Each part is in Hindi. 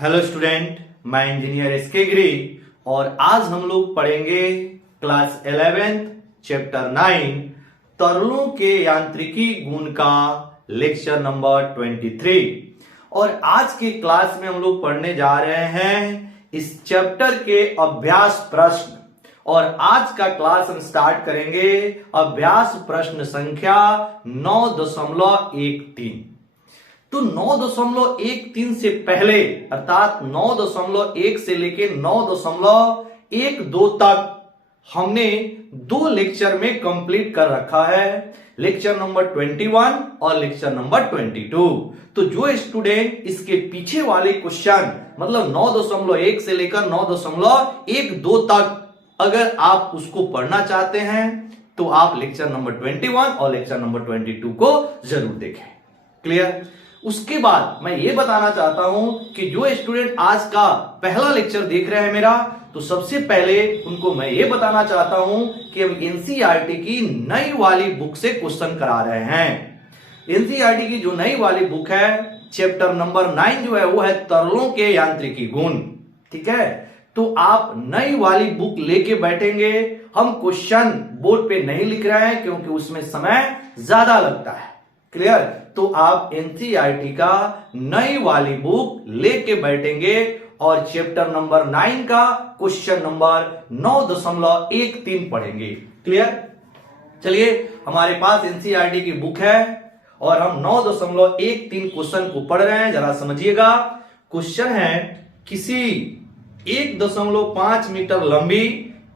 हेलो स्टूडेंट, मैं इंजीनियर एसके गिरी और आज हम लोग पढ़ेंगे क्लास 11th चैप्टर 9 तरलों के यांत्रिकी गुण का लेक्चर नंबर 23। और आज के क्लास में हम लोग पढ़ने जा रहे हैं इस चैप्टर के अभ्यास प्रश्न। और आज का क्लास हम स्टार्ट करेंगे अभ्यास प्रश्न संख्या 9.13। तो 9.13 से पहले अर्थात 9.1 से लेके 9.12 तक हमने दो लेक्चर में कंप्लीट कर रखा है, लेक्चर नंबर 21 और लेक्चर नंबर 22। तो जो स्टूडेंट इसके पीछे वाले क्वेश्चन मतलब 9.1 से लेकर 9.12 तक अगर आप उसको पढ़ना चाहते हैं तो आप लेक्चर नंबर 21 और लेक्चर नंबर 22 को जरूर देखें। क्लियर? उसके बाद मैं ये बताना चाहता हूं कि जो स्टूडेंट आज का पहला लेक्चर देख रहे हैं मेरा, तो सबसे पहले उनको मैं ये बताना चाहता हूं कि हम एनसीईआरटी की नई वाली बुक से क्वेश्चन करा रहे हैं। एनसीईआरटी की जो नई वाली बुक है चैप्टर नंबर 9 जो है वो है तरलों के यांत्रिकी गुण। ठीक है, तो आप नई वाली बुक लेके बैठेंगे। हम क्वेश्चन बोर्ड पे नहीं लिख रहे हैं क्योंकि उसमें समय ज्यादा लगता है। क्लियर? तो आप एनसीईआरटी का नई वाली बुक लेके बैठेंगे और चैप्टर नंबर 9 का क्वेश्चन नंबर 9.13 पढ़ेंगे। क्लियर? चलिए, हमारे पास एनसीईआरटी की बुक है और हम 9.13 क्वेश्चन को पढ़ रहे हैं। जरा समझिएगा। क्वेश्चन है, किसी 1.5 मीटर लंबी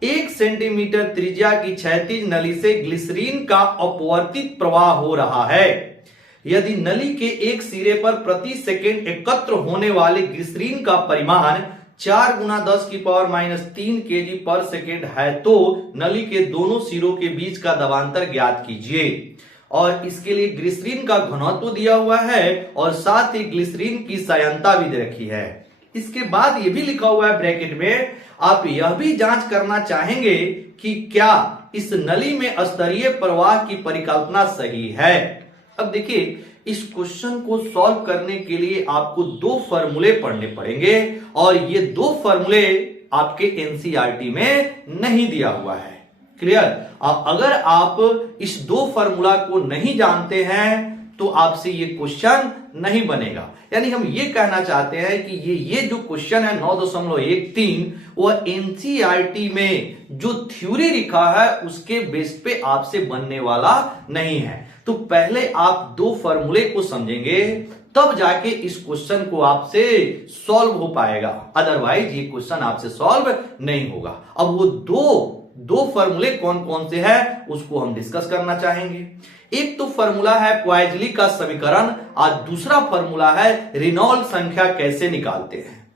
1 सेंटीमीटर त्रिज्या की क्षैतिज नली से ग्लिसरीन का अपवर्तित प्रवाह हो रहा है। यदि नली के एक सिरे पर प्रति सेकंड एकत्र होने वाले ग्लिसरीन का परिमाण 4 × 10⁻³ kg पर सेकंड है तो नली के दोनों सिरों के बीच का दबांतर ज्ञात कीजिए। और इसके लिए ग्लिसरीन का घनत्व दिया हुआ है और साथ ही ग्लिसरीन की सांद्रता भी दे रखी है। इसके बाद ये भी लिखा हुआ है ब्रैकेट में, आप यह भी जांच करना चाहेंगे कि क्या इस नली में स्तरीय प्रवाह की परिकल्पना सही है। अब देखिए, इस क्वेश्चन को सॉल्व करने के लिए आपको दो फॉर्मूले पढ़ने पड़ेंगे और ये दो फॉर्मूले आपके एनसीईआरटी में नहीं दिया हुआ है। क्लियर? अगर आप इस दो फॉर्मूला को नहीं जानते हैं तो आपसे ये क्वेश्चन नहीं बनेगा। यानी हम ये कहना चाहते हैं कि ये जो क्वेश्चन है 9.13 वो एनसीईआरटी में जो थ्योरी लिखा है उसके बेस पे आपसे बनने वाला नहीं है। तो पहले आप दो फॉर्मूले को समझेंगे तब जाके इस क्वेश्चन को आपसे सॉल्व हो पाएगा, अदरवाइज ये क्वेश्चन आपसे सॉल्व नहीं होगा। अब वो दो फॉर्मूले कौन कौन से हैं उसको हम डिस्कस करना चाहेंगे। एक तो फॉर्मूला है पॉइजली का समीकरण और दूसरा फॉर्मूला है रेनॉल्ड्स संख्या कैसे निकालते हैं।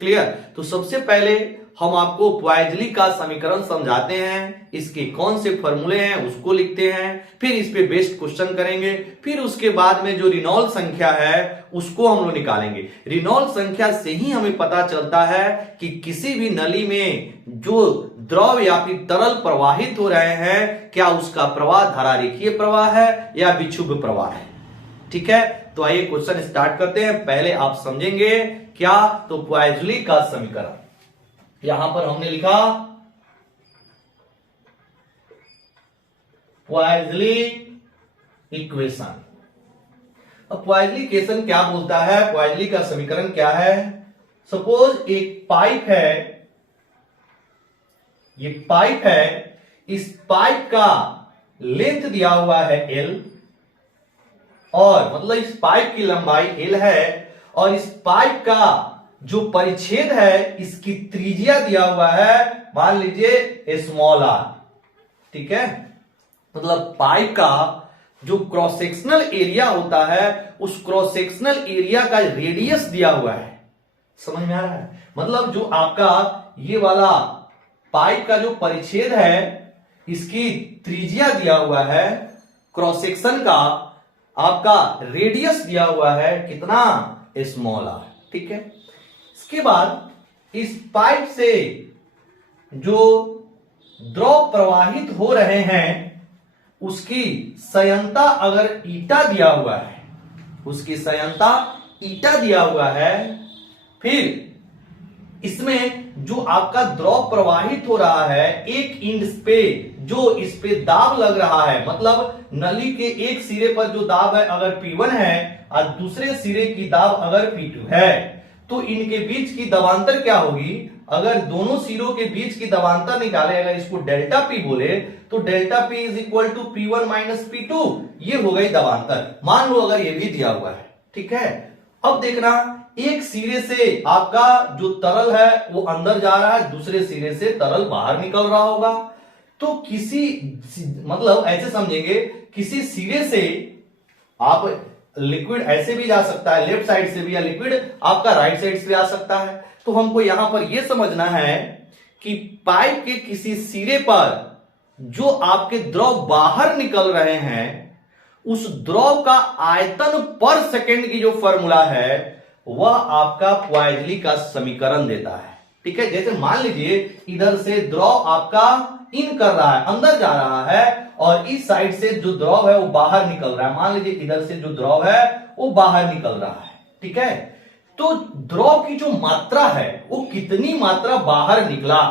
क्लियर? तो सबसे पहले हम आपको पॉइजली का समीकरण समझाते हैं, इसके कौन से फॉर्मूले हैं उसको लिखते हैं, फिर इस पे बेस्ड क्वेश्चन करेंगे, फिर उसके बाद में जो रेनॉल्ड्स संख्या है उसको हम लोग निकालेंगे। रेनॉल्ड्स संख्या से ही हमें पता चलता है कि किसी भी नली में जो द्रव या फिर तरल प्रवाहित हो रहे हैं क्या उसका प्रवाह धारा रेखीय प्रवाह है या विक्षुब्ध प्रवाह है। ठीक है, तो आइए क्वेश्चन स्टार्ट करते हैं। पहले आप समझेंगे क्या, तो पॉइजली का समीकरण यहां पर हमने लिखा पॉइजली इक्वेशन। अब पॉइजली इक्वेशन क्या बोलता है, पॉइजली का समीकरण क्या है। सपोज एक पाइप है, ये पाइप है, इस पाइप का लेंथ दिया हुआ है L और मतलब इस पाइप की लंबाई L है और इस पाइप का जो परिच्छेद है इसकी त्रिज्या दिया हुआ है, मान लीजिए r। ठीक है, मतलब पाइप का जो क्रॉस सेक्शनल एरिया होता है उस क्रॉस सेक्शनल एरिया का रेडियस दिया हुआ है। समझ में आ रहा है? मतलब जो आपका ये वाला पाइप का जो परिच्छेद है इसकी त्रिज्या दिया हुआ है, क्रॉस सेक्शन का आपका रेडियस दिया हुआ है कितना, r। ठीक है, इसके बाद इस पाइप से जो द्रव प्रवाहित हो रहे हैं उसकी संयंता अगर ईटा दिया हुआ है, उसकी संयंता ईटा दिया हुआ है, फिर इसमें जो आपका द्रव प्रवाहित हो रहा है एक इंड पे, जो इस पे दाब लग रहा है, मतलब नली के एक सिरे पर जो दाब है अगर P1 है और दूसरे सिरे की दाब अगर P2 है, तो इनके बीच की दबांतर क्या होगी? अगर दोनों सिरों के बीच की दबांतर निकाले, अगर इसको डेल्टा P बोले, तो delta P is equal to P1 minus P2, ये हो गई दबांतर। मान लो अगर ये भी दिया हुआ है, ठीक है। अब देखना, एक सिरे से आपका जो तरल है वो अंदर जा रहा है, दूसरे सिरे से तरल बाहर निकल रहा होगा। तो किसी मतलब ऐसे समझेंगे, किसी सिरे से आप लिक्विड ऐसे भी जा सकता है लेफ्ट साइड से भी, या लिक्विड आपका राइट साइड से भी आ सकता है। तो हमको यहां पर यह समझना है कि पाइप के किसी सिरे पर जो आपके द्रव बाहर निकल रहे हैं, उस द्रव का आयतन पर सेकेंड की जो फॉर्मूला है वह आपका पॉइजली का समीकरण देता है, ठीक है। जैसे मान लीजिए इधर से द्रव आपका इन कर रहा है, अंदर जा रहा है, और इस साइड से जो द्रव है वो बाहर निकल रहा है। मान लीजिए इधर से जो द्रव है वो बाहर निकल रहा है, ठीक है। तो द्रव की जो मात्रा है वो कितनी मात्रा बाहर निकला,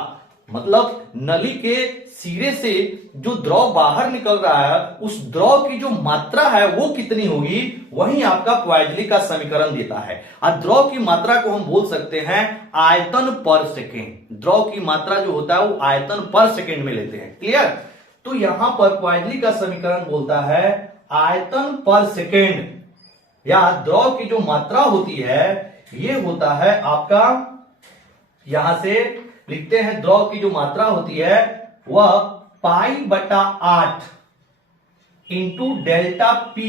मतलब नली के सिरे से जो द्रव बाहर निकल रहा है उस द्रव की जो मात्रा है वो कितनी होगी, वही आपका पॉइजली का समीकरण देता है। और द्रव की मात्रा को हम बोल सकते हैं आयतन पर सेकेंड। द्रव की मात्रा जो होता है वो आयतन पर सेकेंड में लेते हैं, क्लियर। तो यहां पर पॉइजली का समीकरण बोलता है आयतन पर सेकेंड, या द्रव की जो मात्रा होती है ये होता है आपका, यहां से लिखते हैं द्रव की जो मात्रा होती है वह पाई बटा 8 into delta P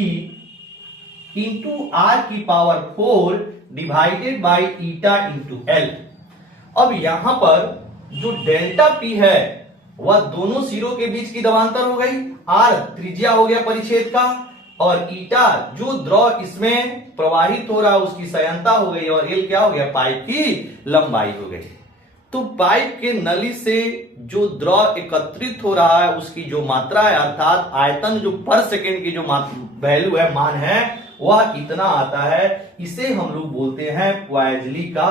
into R की power 4 divided by eta into L। अब यहां पर जो डेल्टा P है वह दोनों सिरों के बीच की दबांतर हो गई, R त्रिज्या हो गया परिच्छेद का, और ईटा जो द्रव इसमें प्रवाहित हो रहा है उसकी संयंता हो गई, और L क्या हो गया? पाइप की लंबाई हो गई। तो पाइप के नली से जो द्रव एकत्रित हो रहा है उसकी जो मात्रा है, अर्थात आयतन जो पर सेकेंड की जो वैल्यू है, मान है, वह कितना आता है, इसे हम लोग बोलते हैं पॉइजली का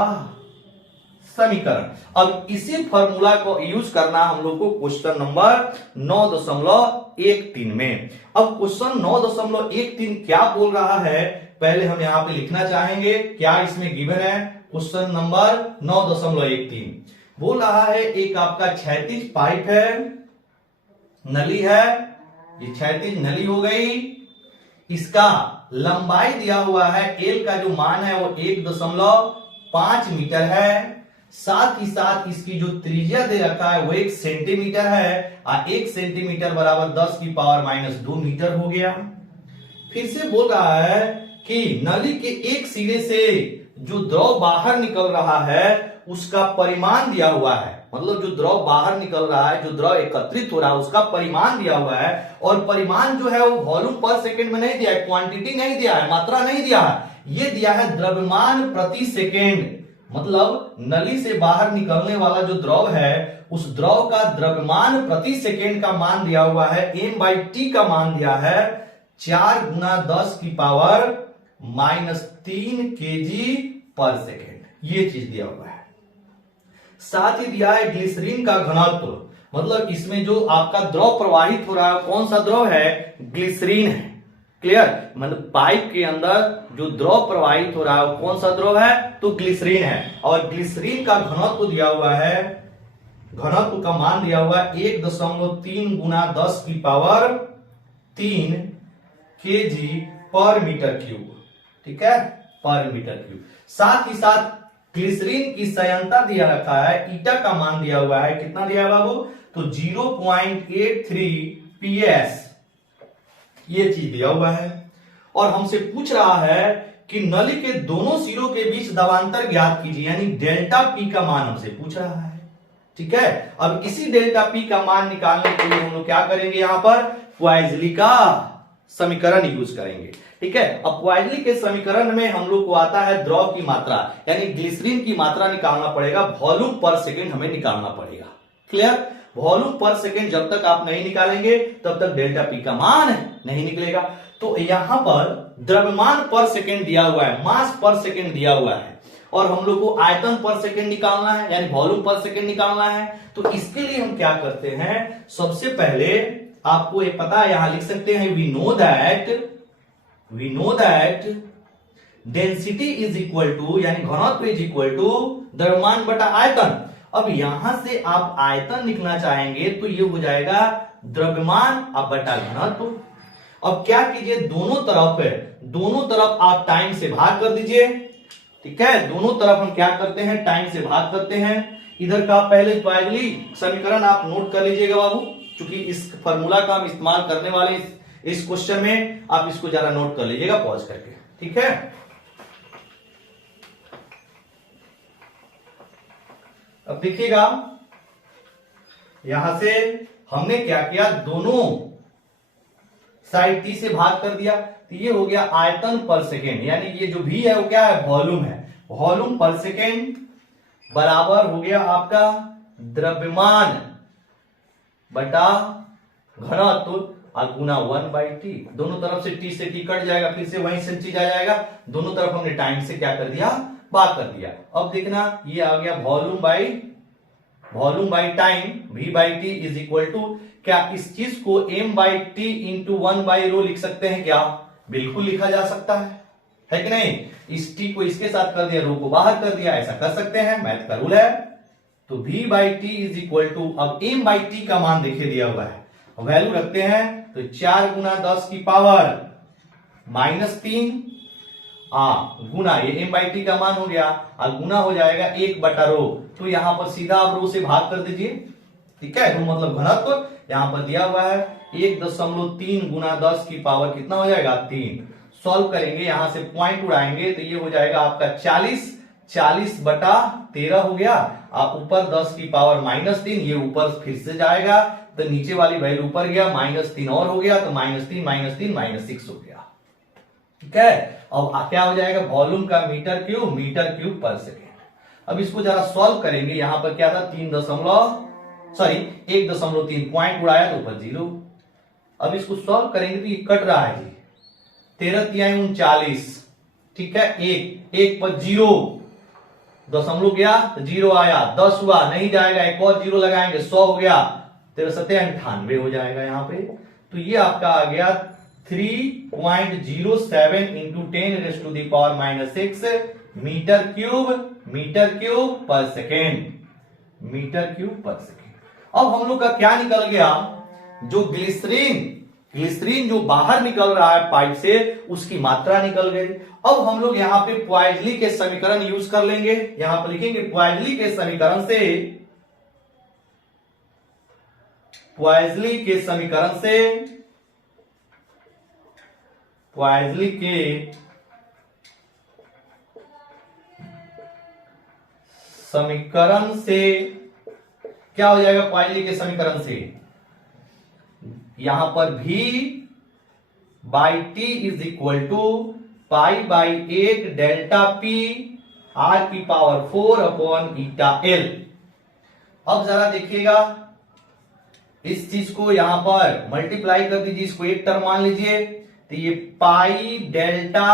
समीकरण। अब इसी फॉर्मूला को यूज करना हम लोग को क्वेश्चन नंबर 9.13 में। अब क्वेश्चन 9.13 क्या बोल रहा है, पहले हम यहां पे लिखना चाहेंगे क्या इसमें गिवन है। क्वेश्चन नंबर 9.13 बोल रहा है एक आपका क्षैतिज पाइप है, नली है, ये क्षैतिज नली हो गई, इसका लंबाई दिया हुआ है, एल का जो मान है वो 1.5 मीटर है, साथ ही साथ इसकी जो त्रिज्या दे रखा है वो 1 सेंटीमीटर है, और 1 सेंटीमीटर बराबर 10 की पावर माइनस 2 मीटर हो गया। फिर से बोल रहा है कि नली के एक सिरे से जो द्रव बाहर निकल रहा है उसका परिमाण दिया हुआ है, मतलब जो द्रव बाहर निकल रहा है, जो द्रव एकत्रित हो रहा है उसका परिमाण दिया हुआ है, और परिमाण जो है वो वॉल्यूम पर सेकंड में नहीं दिया है, क्वांटिटी नहीं दिया है, मात्रा नहीं दिया है, ये दिया है द्रव्यमान प्रति सेकेंड। मतलब नली से बाहर निकलने वाला जो द्रव है उस द्रव का द्रव्यमान प्रति सेकेंड का मान दिया हुआ है, m/t का मान दिया है 4 गुना 10 की पावर माइनस 3 kg पर सेकेंड, ये चीज दिया हुआ है। साथ ही दिया है ग्लिसरीन का घनत्व, मतलब इसमें जो आपका द्रव प्रवाहित हो रहा है कौन सा द्रव है, ग्लिसरीन है, क्लियर। मतलब पाइप के अंदर जो द्रव प्रवाहित हो रहा है कौन सा द्रव है, तो ग्लिसरीन है, और ग्लिसरीन का घनत्व दिया हुआ है, घनत्व का मान दिया हुआ है 1.3 गुना 10 की पावर 3 kg पर मीटर क्यूब, ठीक है, पर मीटर क्यूब। साथ ही साथ ग्लिसरीन की संयंता दिया रखा है, ईटा का मान दिया हुआ है, कितना दिया है बाबू, तो 0.83 PS, ये चीज दिया हुआ है। और हमसे पूछ रहा है कि नली के दोनों सिरों के बीच दबांतर ज्ञात कीजिए, यानी डेल्टा P का मान हमसे पूछ रहा है, ठीक है। अब इसी डेल्टा P का मान निकालने के लिए हम लोग क्या करेंगे, यहां पर पॉइजली का समीकरण यूज करेंगे, ठीक है। अब पॉइजली के समीकरण में हम लोग को आता है द्रव की मात्रा, यानी ग्लिसरीन की मात्रा निकालना पड़ेगा, वॉल्यूम पर सेकेंड हमें निकालना पड़ेगा, क्लियर। वॉल्यूम पर सेकेंड जब तक आप नहीं निकालेंगे तब तक डेल्टा P का मान नहीं निकलेगा। तो यहां पर द्रव्यमान पर सेकेंड दिया हुआ है, मास पर सेकेंड दिया हुआ है, और हम लोग को आयतन पर सेकंड निकालना है, यानी वॉल्यूम पर सेकंड निकालना है। तो इसके लिए हम क्या करते हैं, सबसे पहले आपको ये पता है, यहां लिख सकते हैं we know that density is equal to, यानी घनत्व इज इक्वल टू द्रव्यमान बटा आयतन। अब यहां से आप आयतन लिखना चाहेंगे तो ये हो जाएगा द्रव्यमान अब बटा घनत्व। अब क्या कीजिए, दोनों तरफ आप टाइम से भाग कर दीजिए। ठीक है, दोनों तरफ हम क्या करते हैं, टाइम से भाग करते हैं। इधर का पहले पाइवली समीकरण आप नोट कर लीजिएगा बाबू, क्योंकि इस फॉर्मूला का हम इस्तेमाल करने वाले इस क्वेश्चन में, आप इसको जरा नोट कर लीजिएगा पॉज करके। ठीक है, अब देखिएगा यहां से हमने क्या किया, दोनों साइड टी से भाग कर दिया, तो ये हो गया आयतन पर सेकेंड, यानी ये जो भी है वो क्या है, वॉल्यूम है। वॉल्यूम पर सेकेंड बराबर हो गया आपका द्रव्यमान बटा घनत्व और गुना 1/t। दोनों तरफ से t से t कट जाएगा, फिर से वहीं से चीज आ जाएगा। दोनों तरफ हमने टाइम से क्या कर दिया, भाग कर दिया। अब देखना ये आ गया volume by time, v/t is equal to, क्या इस चीज को m/t इंटू 1/ρ लिख सकते हैं क्या? बिल्कुल लिखा जा सकता है कि नहीं? इस t को इसके साथ कर दिया, रो को बाहर कर दिया, ऐसा कर सकते हैं, मैथ का रूल है। तो v/t इज इक्वल टू, अब m/t का मान देखिए दिया हुआ है, वैल्यू रखते हैं तो 4 गुना 10 की पावर -3 गुना ये m/t का मान हो गया और गुना हो जाएगा 1/ρ। तो यहां पर सीधा आप रो से भाग कर दीजिए। ठीक है, रो मतलब घनत्व, यहां पर दिया हुआ है 1.3 गुना 10 की पावर कितना हो जाएगा, 3। सॉल्व करेंगे, यहां से पॉइंट उड़ाएंगे तो ये हो जाएगा आपका 40/13 हो गया। आप ऊपर 10 की पावर -3, ये ऊपर फिर से जाएगा तो नीचे वाली वैल्यू ऊपर गया, -3 और हो गया तो -3 -6 हो गया। ठीक है, अब क्या हो जाएगा, वॉल्यूम का मीटर क्यूब पर सेकेंड। अब इसको जरा सॉल्व करेंगे, यहां पर क्या था 1.3 पॉइंट उड़ाया तो ऊपर 0। अब इसको सॉल्व करेंगे तो ये कट रहा है जी, 13 तिहाई 39। ठीक है, एक पर 0 दशमलव गया तो 0 आया, 10 हुआ नहीं जाएगा, एक और 0 लगाएंगे 100 हो गया, 13 सत्ते 98 हो जाएगा यहाँ पे। तो ये आपका आ गया 3.07 इंटू 10⁻⁻6 मीटर क्यूब पर सेकेंड। अब हम लोग का क्या निकल गया, जो ग्लिसरीन जो बाहर निकल रहा है पाइप से, उसकी मात्रा निकल गई। अब हम लोग यहां पे पॉइजली के समीकरण यूज कर लेंगे, यहां पर लिखेंगे पॉइजली के समीकरण से क्या हो जाएगा, पॉइजली के समीकरण से यहां पर v/t is equal to π/8 delta p r⁴ upon η_l। अब जरा देखिएगा इस चीज को यहां पर मल्टीप्लाई कर दीजिए, इसको एक टर्म मान लीजिए, तो ये pi delta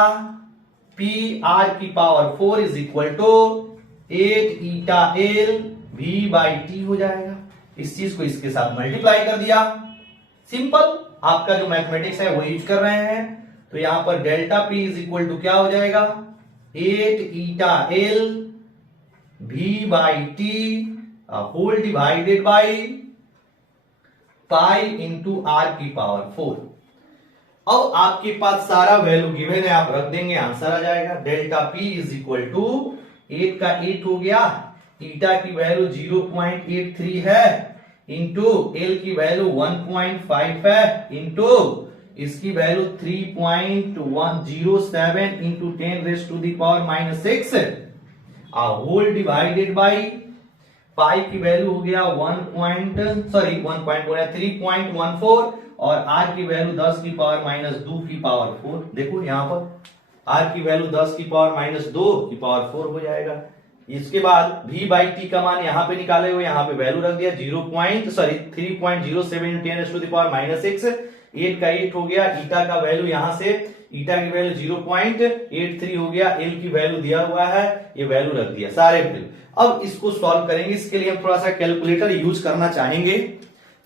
p r⁴ is equal to 8 η_l v/t हो जाएगा। इस चीज को इसके साथ मल्टीप्लाई कर दिया, सिंपल, आपका जो मैथमेटिक्स है वो यूज कर रहे हैं। तो यहां पर delta p is equal to क्या हो जाएगा, 8 η_l v/t whole divided by pi into r⁴। अब आपके पास सारा वैल्यू गिवन है, आप रख देंगे, आंसर आ जाएगा। Delta p is equal to 8 का 8 हो गया, ईटा की वैल्यू 0.83 है, इंटू एल की वैल्यू 1.5 है, इंटू इसकी value 3.107 into 10⁻⁻6 whole divided by pi की वैल्यू हो गया 3.14 और आर की वैल्यू 10 की पावर -2 की पावर 4। देखो यहां पर आर की वैल्यू 10 की पावर -2 की पावर 4 हो जाएगा। इसके बाद v/t का मान यहां पे निकाले हुए, यहां पे वैल्यू रख दिया 3.07 10⁻⁻6 8 का 8 हो गया, ईटा का वैल्यू यहां से ईटा की वैल्यू 0.83 हो गया, एल की वैल्यू दिया हुआ है, ये वैल्यू रख दिया सारे वैल्यू। अब इसको सॉल्व करेंगे, इसके लिए हम थोड़ा सा कैलकुलेटर यूज करना चाहेंगे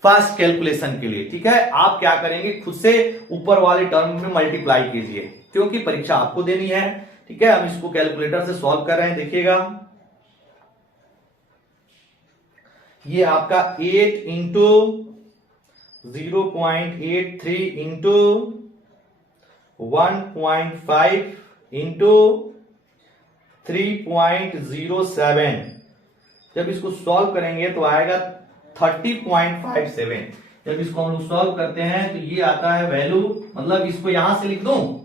फास्ट कैलकुलेशन के लिए। ठीक है, आप क्या करेंगे, खुद से ऊपर वाले टर्म में मल्टीप्लाई कीजिए क्योंकि परीक्षा आपको देनी है। ठीक है, हम इसको कैलकुलेटर से सॉल्व कर रहे हैं, देखिएगा ये आपका 8 इंटू 0.83 इंटू 1.5 इंटू 3.07, जब इसको सॉल्व करेंगे तो आएगा 30.57। जब इसको हम लोग सॉल्व करते हैं तो ये आता है वैल्यू, मतलब इसको यहां से लिख दूं,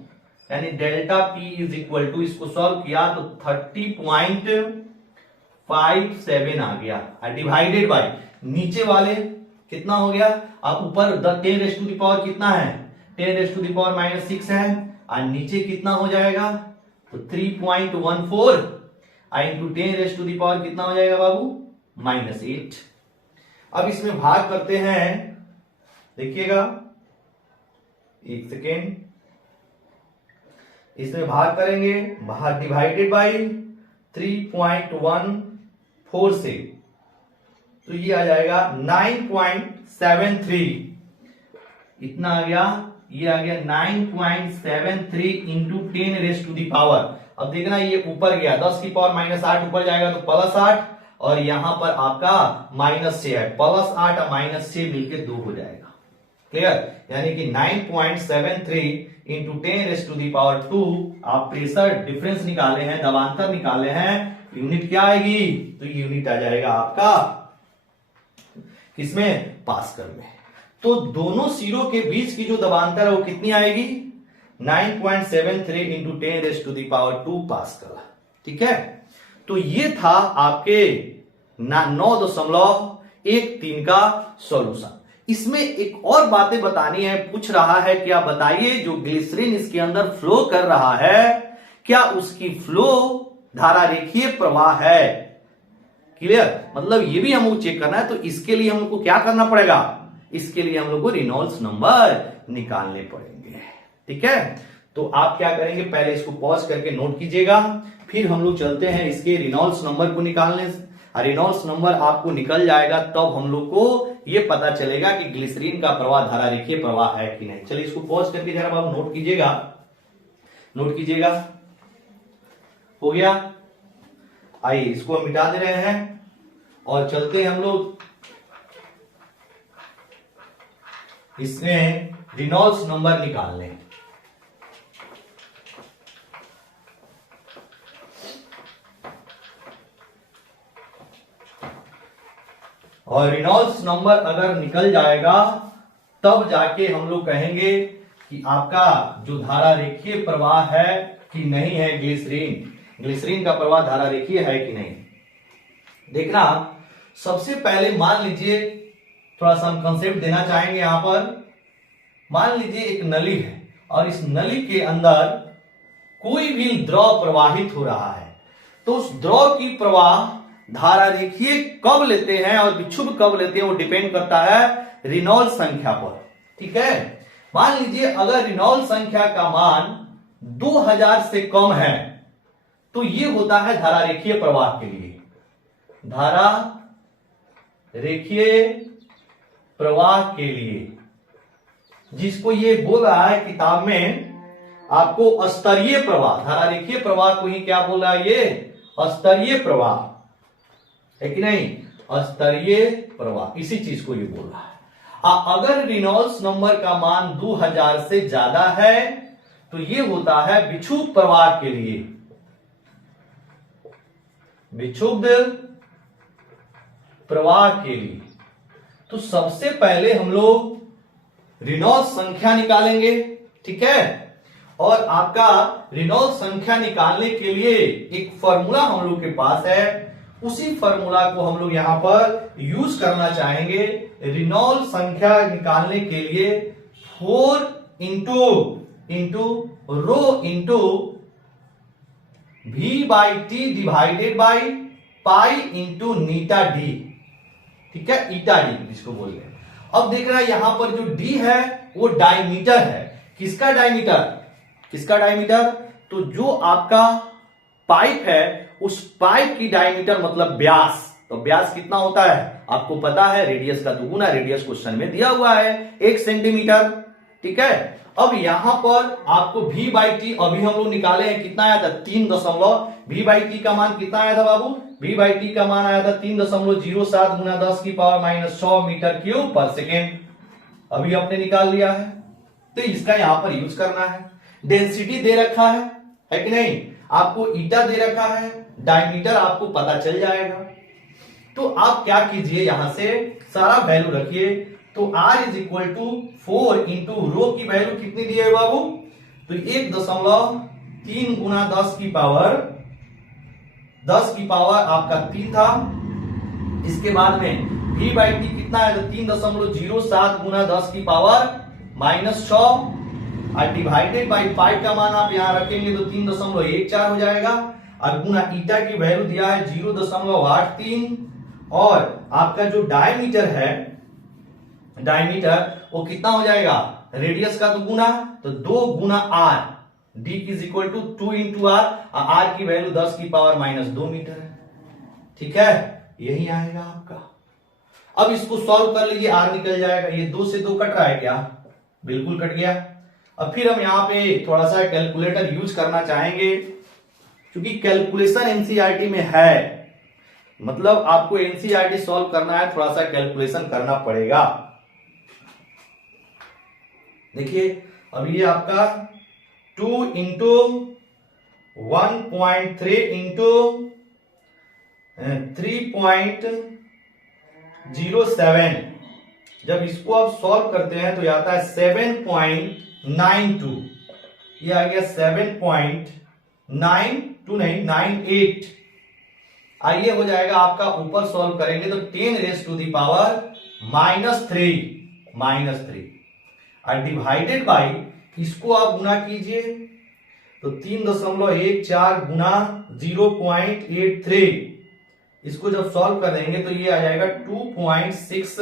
यानी delta P is equal to, इसको सॉल्व किया तो 30.57 आ गया, डिवाइडेड बाय नीचे वाले कितना हो गया, आप ऊपर 10 रेज़ टू द पावर कितना है, 10 रेज़ टू द पावर -6 है, और नीचे कितना हो जाएगा तो 3.14 into 10 raise to the power कितना हो जाएगा बाबू -8। अब इसमें भाग करते हैं, देखिएगा एक सेकेंड, इसमें भाग करेंगे, भाग डिवाइडेड बाय 3.14 से, तो ये आ जाएगा 9.73, इतना आ गया, ये आ गया 9.73 into 10 raise to the power. अब देखना ये ऊपर गया, 10 की पावर -8 ऊपर जाएगा तो +8, और यहां पर आपका -6 है, +8 और -6 मिलके 2 हो जाएगा। क्लियर, यानी कि 9.73 into 10 raise to the power 2, आप प्रेशर डिफरेंस निकाले हैं, दबांतर निकाले हैं, यूनिट क्या आएगी, तो यूनिट आ जाएगा आपका किसमें, पास्कल में। तो दोनों सिरों के बीच की जो दबांतर है वो कितनी आएगी, 9.73 into 10 raise to the power 2 pascal. ठीक है, तो ये था आपके 9.13 का सॉल्यूशन। इसमें एक और बातें बतानी है, पूछ रहा है क्या बताइए, जो ग्लिसरीन इसके अंदर फ्लो कर रहा है क्या उसकी फ्लो धारा रेखीय प्रवाह है। क्लियर, मतलब ये भी हम लोग चेक करना है, तो इसके लिए हम लोग को क्या करना पड़ेगा, इसके लिए हम लोग को रेनॉल्ड्स नंबर निकालने पड़ेंगे। ठीक है, तो आप क्या करेंगे, पहले इसको पॉज करके नोट कीजिएगा, फिर हम लोग चलते हैं इसके रेनॉल्ड्स नंबर को निकालने। रेनॉल्ड्स नंबर आपको निकल जाएगा, तब हम लोग को ये पता चलेगा कि ग्लिसरीन का प्रवाह धारा रेखीय प्रवाह है कि नहीं। चलिए इसको पॉज करके जरा आप नोट कीजिएगा, नोट कीजिएगा, हो गया। आइए इसको हम मिटा दे रहे हैं और चलते हैं हम लोग इसमें रेनॉल्ड्स नंबर निकालने। और रेनॉल्ड्स नंबर अगर निकल जाएगा तब जाके हम लोग कहेंगे कि आपका जो धारा रेखीय प्रवाह है कि नहीं है, ग्लिसरीन का प्रवाह धारा रेखीय है कि नहीं। देखना, सबसे पहले मान लीजिए, थोड़ा सा हम कंसेप्ट देना चाहेंगे यहां पर। मान लीजिए एक नली है और इस नली के अंदर कोई भी द्रव प्रवाहित हो रहा है, तो उस द्रव की प्रवाह धारा रेखीय कब लेते हैं और विक्षुब्ध कब लेते हैं, वो डिपेंड करता है रेनॉल्ड्स संख्या पर। ठीक है, मान लीजिए अगर रेनॉल्ड्स संख्या का मान 2000 से कम है तो ये होता है धारा रेखीय प्रवाह के लिए, धारा रेखीय प्रवाह के लिए, जिसको ये बोल रहा है किताब में आपको स्तरीय प्रवाह, धारा रेखीय प्रवाह को ही क्या बोल रहा है, ये स्तरीय प्रवाह है कि नहीं, स्तरीय प्रवाह, इसी चीज को ये बोल रहा है। अगर रेनॉल्ड्स नंबर का मान 2000 से ज्यादा है तो ये होता है विक्षुब्ध प्रवाह के लिए, विक्षुब्ध प्रवाह के लिए। तो सबसे पहले हम लोग रेनॉल्ड्स संख्या निकालेंगे। ठीक है, और आपका रेनॉल्ड्स संख्या निकालने के लिए एक फॉर्मूला हम लोग के पास है, उसी फॉर्मूला को हम लोग यहां पर यूज करना चाहेंगे। रेनॉल्ड्स संख्या निकालने के लिए 4 into rho into V/T divided by pi into Neeta D. ठीक है, ईटा डी जिसको बोल रहे हैं। अब देख रहा है यहां पर जो डी है वो डायमीटर है। किसका डायमीटर? किसका डायमीटर? तो जो आपका पाइप है उस पाइप की डायमीटर मतलब व्यास। तो व्यास कितना होता है आपको पता है, रेडियस का दुगुना। रेडियस क्वेश्चन में दिया हुआ है 1 सेंटीमीटर। ठीक है, अब यहां पर आपको v बाई टी अभी हम लोग निकाले हैं, कितना आया था 3 v बाई टी का मान कितना आया था बाबू? v बाई टी का मान आया था 3.07 गुना 10 की पावर माइनस 100 मीटर क्यूब पर सेकेंड। अभी आपने निकाल लिया है, तो इसका यहां पर यूज करना है। डेंसिटी दे रखा है कि नहीं? आपको ईटा दे रखा है, डायमीटर आपको पता चल जाएगा। तो आप क्या कीजिए, यहां से सारा वैल्यू रखिए। तो R is equal to 4 into rho की वैल्यू कितनी दी है बाबू? तो 1.3 गुना 10 की पावर आपका 3 था। इसके बाद में v बाई टी कितना है? तो 3.07 गुना 10 की पावर माइनस 6 और डिवाइडेड बाई 5 का मान आप यहां रखेंगे तो 3.14 हो जाएगा। और गुना ईटा की वैल्यू दिया है 0.83 और आपका जो डायमीटर है, डायमीटर वो कितना हो जाएगा? रेडियस का तो गुना, तो 2 गुना R, D is equal to 2 into R की वैल्यू 10 की पावर माइनस 2 मीटर है। ठीक है, यही आएगा आपका। अब इसको सॉल्व कर लीजिए, आर निकल जाएगा। ये 2 से 2 कट रहा है क्या? बिल्कुल कट गया। अब फिर हम यहां पे थोड़ा सा कैलकुलेटर यूज करना चाहेंगे, क्योंकि कैलकुलेशन एनसीईआरटी में है, मतलब आपको एनसीईआरटी सॉल्व करना है, थोड़ा सा कैलकुलेशन करना पड़ेगा। देखिए, अब ये आपका 2 इंटू 1.3 इंटू 3.07, जब इसको आप सॉल्व करते हैं तो आता है 7.92। ये आ गया 7.92 नहीं 98। आइए हो जाएगा आपका, ऊपर सॉल्व करेंगे तो 10 raise to the power minus 3 और डिवाइडेड बाई, इसको आप गुना कीजिए तो 3.14 गुना 0.83, इसको जब सॉल्व कर देंगे तो ये आ जाएगा 2.6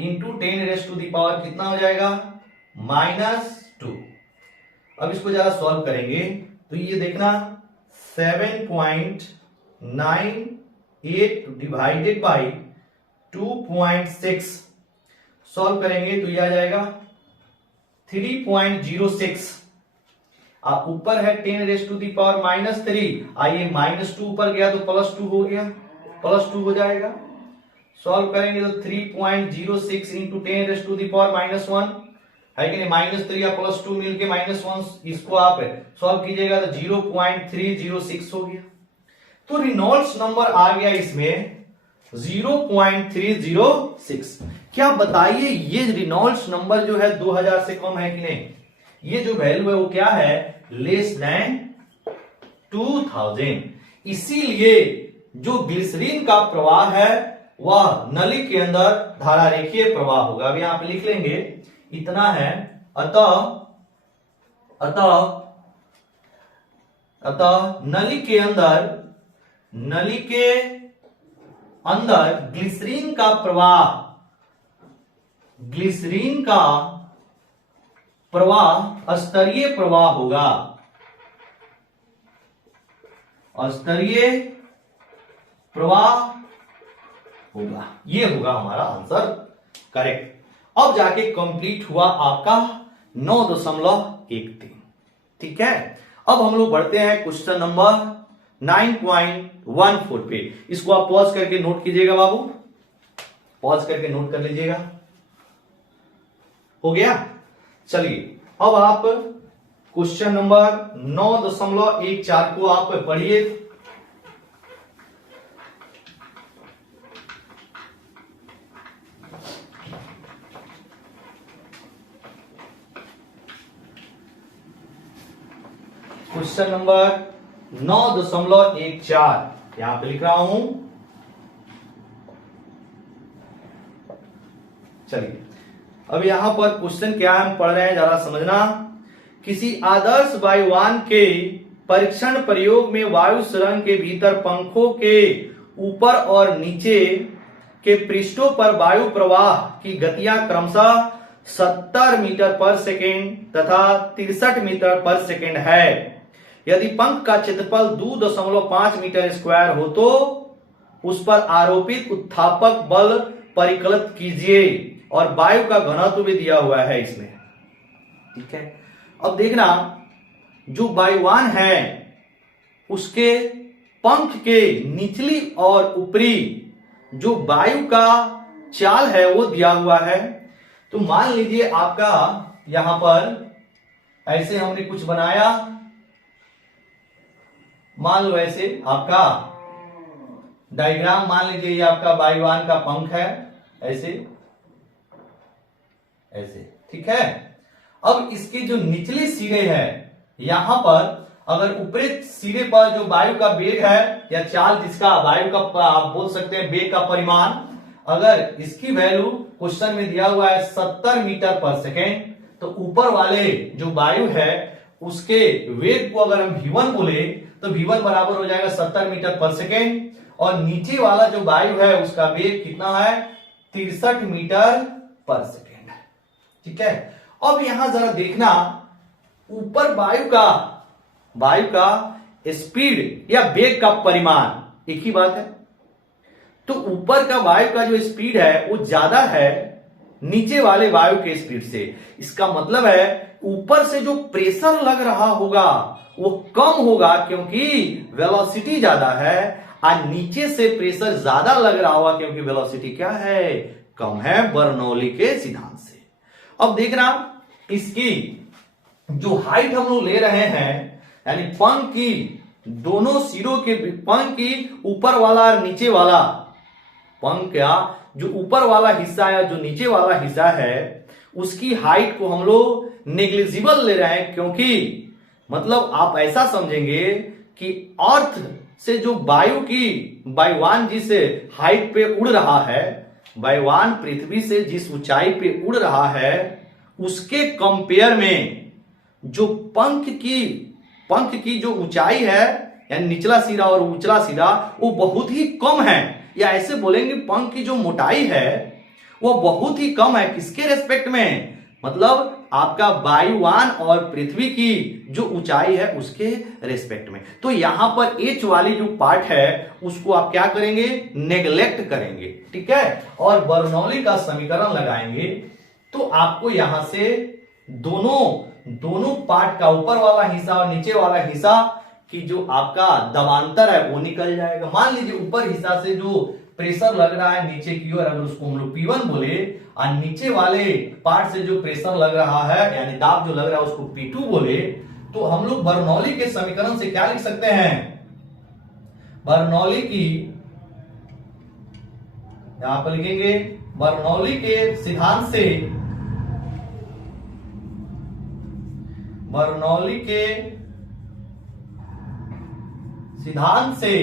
into 10 raise to the power कितना हो जाएगा? -2। अब इसको जरा सॉल्व करेंगे तो ये देखना 7.98 डिवाइडेड बाई 2.6 सॉल्व करेंगे तो ये आ जाएगा 3.06। आप ऊपर है 10 रेज टू दी पावर -3, आइए -2 ऊपर गया तो +2 हो गया, +2 हो जाएगा। सॉल्व करेंगे तो 3.06 into 10 raise to the power -1 है कि नहीं? -3 या +2 मिलके -1, इसको आप सॉल्व कीजिएगा तो 0.306 हो गया। तो रिनॉल्ड्स नंबर आ गया इसमें 0.306। क्या बताइए, ये रिनॉल्ड्स नंबर जो है 2000 से कम है कि नहीं? ये जो वैल्यू है वो क्या है? Less than 2000। इसीलिए जो ग्लिसरीन का प्रवाह है वह नली के अंदर धारा रेखीय प्रवाह होगा। अब यहां पे लिख लेंगे इतना है, अतः नली के अंदर ग्लिसरीन का प्रवाह स्तरीय प्रवाह होगा। स्तरीय प्रवाह होगा, ये होगा हमारा आंसर करेक्ट। अब जाके कंप्लीट हुआ आपका 9.13। ठीक है, अब हम लोग बढ़ते हैं क्वेश्चन नंबर 9.14 पे। इसको आप पॉज करके नोट कीजिएगा बाबू, पॉज करके नोट कर लीजिएगा। हो गया? चलिए, अब आप क्वेश्चन नंबर 9.14 को आप पढ़िए। क्वेश्चन नंबर 9.14 यहां पे लिख रहा हूं। चलिए, अब यहां पर क्वेश्चन क्या है हम पढ़ रहे हैं, जरा समझना। किसी आदर्श वायुयान के परीक्षण प्रयोग में वायु सुरंग के भीतर पंखों के ऊपर और नीचे के पृष्ठों पर वायु प्रवाह की गतियां क्रमशः 70 मीटर पर सेकेंड तथा 63 मीटर पर सेकेंड है। यदि पंख का क्षेत्रफल 2.5 मीटर स्क्वायर हो तो उस पर आरोपित उत्थापक बल परिकलित कीजिए, और वायु का घनत्व भी दिया हुआ है इसमें। ठीक है, अब देखना जो वायुयान है उसके पंख के निचली और ऊपरी जो वायु का चाल है वो दिया हुआ है। तो मान लीजिए आपका यहां पर ऐसे हमने कुछ बनाया, मान लो ऐसे आपका डायग्राम, मान लीजिए ये आपका वायुयान का पंख है, ऐसे ऐसे। ठीक है, अब इसके जो निचले सिरे है यहां पर अगर ऊपरी सिरे पर जो वायु का वेग है या चाल, जिसका वायु का आप बोल सकते हैं वेग का परिमाण, अगर इसकी वैल्यू क्वेश्चन में दिया हुआ है 70 मीटर पर सेकेंड, तो ऊपर वाले जो वायु है उसके वेग को अगर हम v1 बोले तो v1 बराबर हो जाएगा 70 मीटर पर सेकेंड, और नीचे वाला जो वायु है उसका वेग कितना है 63 मीटर पर सेकेंड। ठीक है, अब यहां जरा देखना ऊपर वायु का स्पीड या वेग का परिमाण एक ही बात है। तो ऊपर का वायु का जो स्पीड है वो ज्यादा है नीचे वाले वायु के स्पीड से। इसका मतलब है ऊपर से जो प्रेशर लग रहा होगा वो कम होगा क्योंकि वेलोसिटी ज्यादा है, और नीचे से प्रेशर ज्यादा लग रहा होगा क्योंकि वेलोसिटी क्या है, कम है, बर्नौली के सिद्धांत से। अब देखना इसकी जो हाइट हम लोग ले रहे हैं, यानी पंख की दोनों सिरों के, पंख की ऊपर वाला और नीचे वाला, पंख का जो ऊपर वाला हिस्सा है जो नीचे वाला हिस्सा है उसकी हाइट को हम लोग नेग्लिजिबल ले रहे हैं, क्योंकि मतलब आप ऐसा समझेंगे कि अर्थ से जो वायुयान जिस हाइट पे उड़ रहा है, वायुयान पृथ्वी से जिस ऊंचाई पे उड़ रहा है उसके कंपेयर में जो पंख की जो ऊंचाई है यानी निचला सिरा और ऊंचला सिरा वो बहुत ही कम है, या ऐसे बोलेंगे पंख की जो मोटाई है वो बहुत ही कम है। किसके रेस्पेक्ट में, मतलब आपका वायुयान और पृथ्वी की जो ऊंचाई है उसके रेस्पेक्ट में। तो यहां पर एच वाली जो पार्ट है उसको आप क्या करेंगे, नेग्लेक्ट करेंगे। ठीक है, और बर्नौली का समीकरण लगाएंगे तो आपको यहां से दोनों पार्ट का ऊपर वाला हिस्सा और नीचे वाला हिस्सा की जो आपका दबांतर है वो निकल जाएगा। मान लीजिए ऊपर हिस्सा से जो प्रेशर लग रहा है नीचे की ओर, अगर उसको हम लोग P1 बोले, और नीचे वाले पार्ट से जो प्रेशर लग रहा है यानी दाब जो लग रहा है उसको P2 बोले, तो हम लोग बर्नौली के समीकरण से क्या लिख सकते हैं, बर्नौली की, यहां पर लिखेंगे बर्नौली के सिद्धांत से, बर्नौली के सिद्धांत से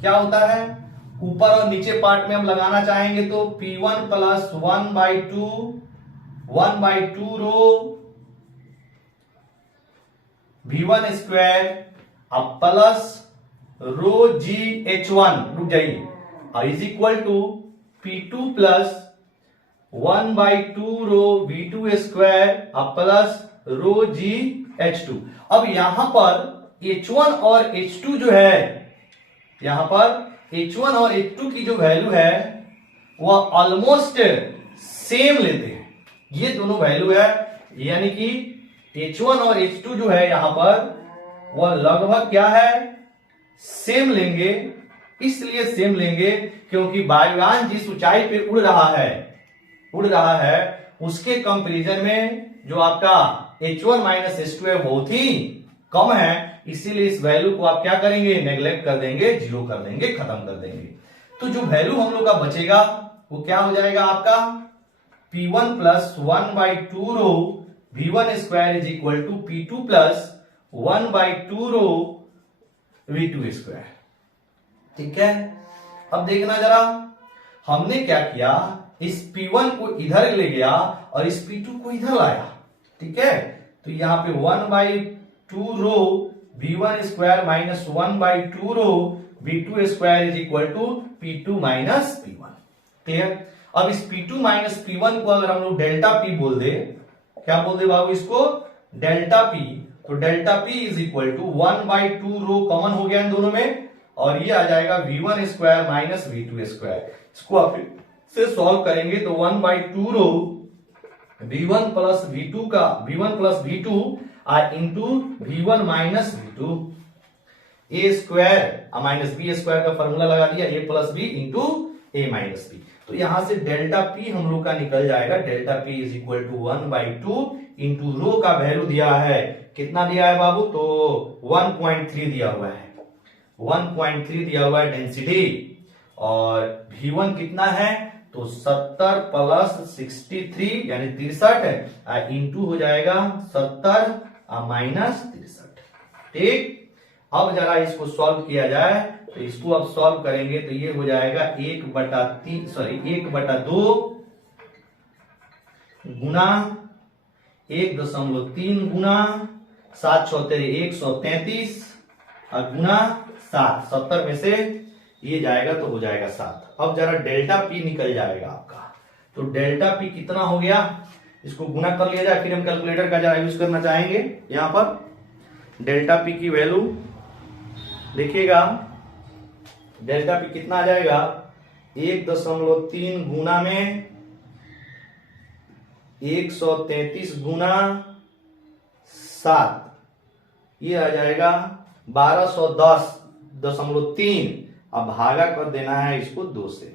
क्या होता है, ऊपर और नीचे पार्ट में हम लगाना चाहेंगे तो P1 plus 1/2 rho V1 square अब प्लस रो GH1, रुक जाइए, is equal to P2 plus 1/2 rho V2 square अब प्लस रो GH2। अब यहां पर H1 और H2 जो है, यहां पर H1 और H2 की जो वैल्यू है वह ऑलमोस्ट सेम लेते हैं, ये दोनों वैल्यू है, यानी कि H1 और H2 जो है यहां पर वह लगभग क्या है, सेम लेंगे। इसलिए सेम लेंगे क्योंकि वायुयान जिस ऊंचाई पे उड़ रहा है उसके कंपैरिजन में जो आपका H1 माइनस H2 है बहुत ही कम है, इसीलिए इस वैल्यू को आप क्या करेंगे, नेग्लेक्ट कर देंगे, जीरो कर देंगे, खत्म कर देंगे। तो जो वैल्यू हम लोग का बचेगा वो क्या हो जाएगा आपका P1 plus 1/2 rho V1 square is equal to P2 plus 1/2 rho V2 square. ठीक है, अब देखना जरा हमने क्या किया, इस P1 को इधर ले गया और इस P2 को इधर लाया। ठीक है, तो यहां पे 1/2 rho V1 square minus 1/2 rho V2 square is equal to P2 minus P1। Clear. अब इस P2 माइनस P1 को अगर हम लोग डेल्टा P बोल दे, क्या बोल दे बाबू इसको, डेल्टा P, तो delta P is equal to 1/2 rho common हो गया इन दोनों में, और ये आ जाएगा V1 square minus V2 square. इसको आप से सॉल्व करेंगे तो 1/2 रो V1 प्लस V2 का V1 plus V2 into V1 minus V2 ए स्क्वायर माइनस बी स्क्वायर का फॉर्मूला लगा दिया, ए प्लस बी इंटू ए माइनस बी। तो यहां से डेल्टा पी हम लोग का निकल जाएगा, delta P is equal to 1/2 into rho का वैल्यू दिया है, कितना दिया है बाबू, तो 1.3 दिया हुआ है, 1.3 दिया हुआ है डेंसिटी, और V1 कितना है, तो 70 प्लस 63 यानी 63 इंटू हो जाएगा 70 माइनस 63। ठीक, अब जरा इसको सॉल्व किया जाए, तो इसको अब सॉल्व करेंगे तो ये हो जाएगा 1/2 गुना 1.3 गुना 7 चौतेरे 133 और गुना 7, 70 में से ये जाएगा तो हो जाएगा 7। अब जरा डेल्टा पी निकल जाएगा आपका, तो डेल्टा पी कितना हो गया, इसको गुना कर लिया जाए, फिर हम कैलकुलेटर का जरा यूज करना चाहेंगे। यहां पर डेल्टा पी की वैल्यू देखिएगा, डेल्टा पी कितना आ जाएगा, 1.3 गुना में 133 गुना 7, ये आ जाएगा 1210.3, अब भागा कर देना है इसको 2 से,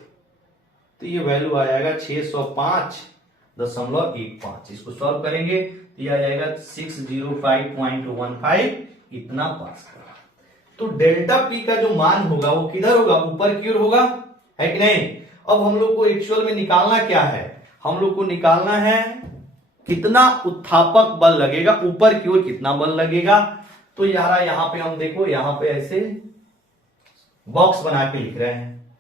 तो ये वैल्यू आ जाएगा 605.15। इसको सॉल्व करेंगे तो ये आ जाएगा 605.15, इतना पास करा। तो डेल्टा पी का जो मान होगा वो किधर होगा, ऊपर की ओर होगा, है कि नहीं। अब हम लोग को एक्चुअल में निकालना क्या है, हम लोग को निकालना है कितना उत्थापक बल लगेगा, ऊपर की ओर कितना बल लगेगा। तो यार यहां पे हम देखो, यहां पे ऐसे बॉक्स बना के लिख रहे हैं,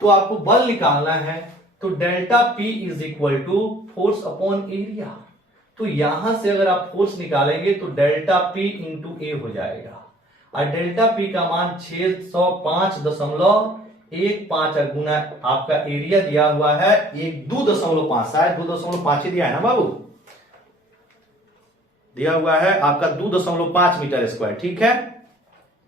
तो आपको बल निकालना है, तो delta P is equal to force upon area. तो यहां से अगर आप फोर्स निकालेंगे तो डेल्टा पी इंटू ए हो जाएगा, और डेल्टा पी का मान 605.15 गुना आपका एरिया दिया हुआ है 2.5, शायद 2.5 ही दिया है ना बाबू, दिया हुआ है आपका 2.5 मीटर स्क्वायर, ठीक है।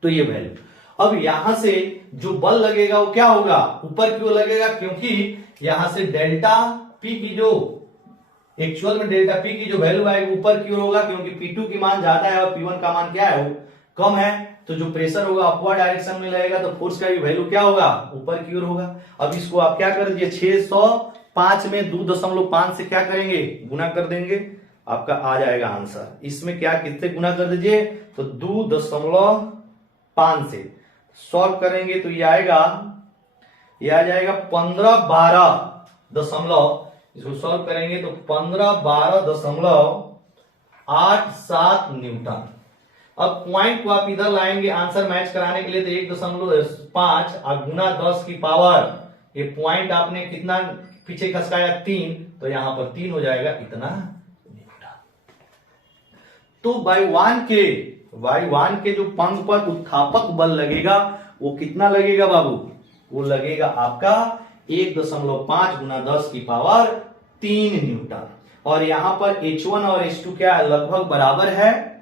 तो ये वैल्यू, अब यहां से जो बल लगेगा वो क्या होगा, ऊपर की ओर लगेगा, क्योंकि यहां से डेल्टा पी की जो एक्चुअल में डेल्टा पी की जो वैल्यू आएगी ऊपर की ओर होगा, क्योंकि P2 की मान ज्यादा है और P1 का मान क्या है, वो कम है। तो जो प्रेशर होगा अपवर्ड डायरेक्शन में लगेगा, तो फोर्स का भी वैल्यू क्या होगा, ऊपर की ओर होगा। अब इसको आप क्या कर दीजिए, 605 में 2.5 से क्या करेंगे, गुना कर देंगे, आपका आ जाएगा आंसर। इसमें क्या कितने गुना कर दीजिए, तो 2.5 से सॉल्व करेंगे तो ये आ जाएगा 1512 इसको सॉल्व करेंगे तो 1512.87 न्यूटन। अब पॉइंट को आप इधर लाएंगे आंसर मैच कराने के लिए, तो 1.5 और गुना 10 की पावर, ये पॉइंट आपने कितना पीछे खसकाया 3, तो यहां पर 3 हो जाएगा इतना न्यूटन। तो वायुयान के जो पंख पर उत्थापक बल लगेगा वो कितना लगेगा बाबू, वो लगेगा आपका 1.5 गुना 10 की पावर 3 न्यूटन। और यहां पर H1 और H2 क्या है, लगभग बराबर है,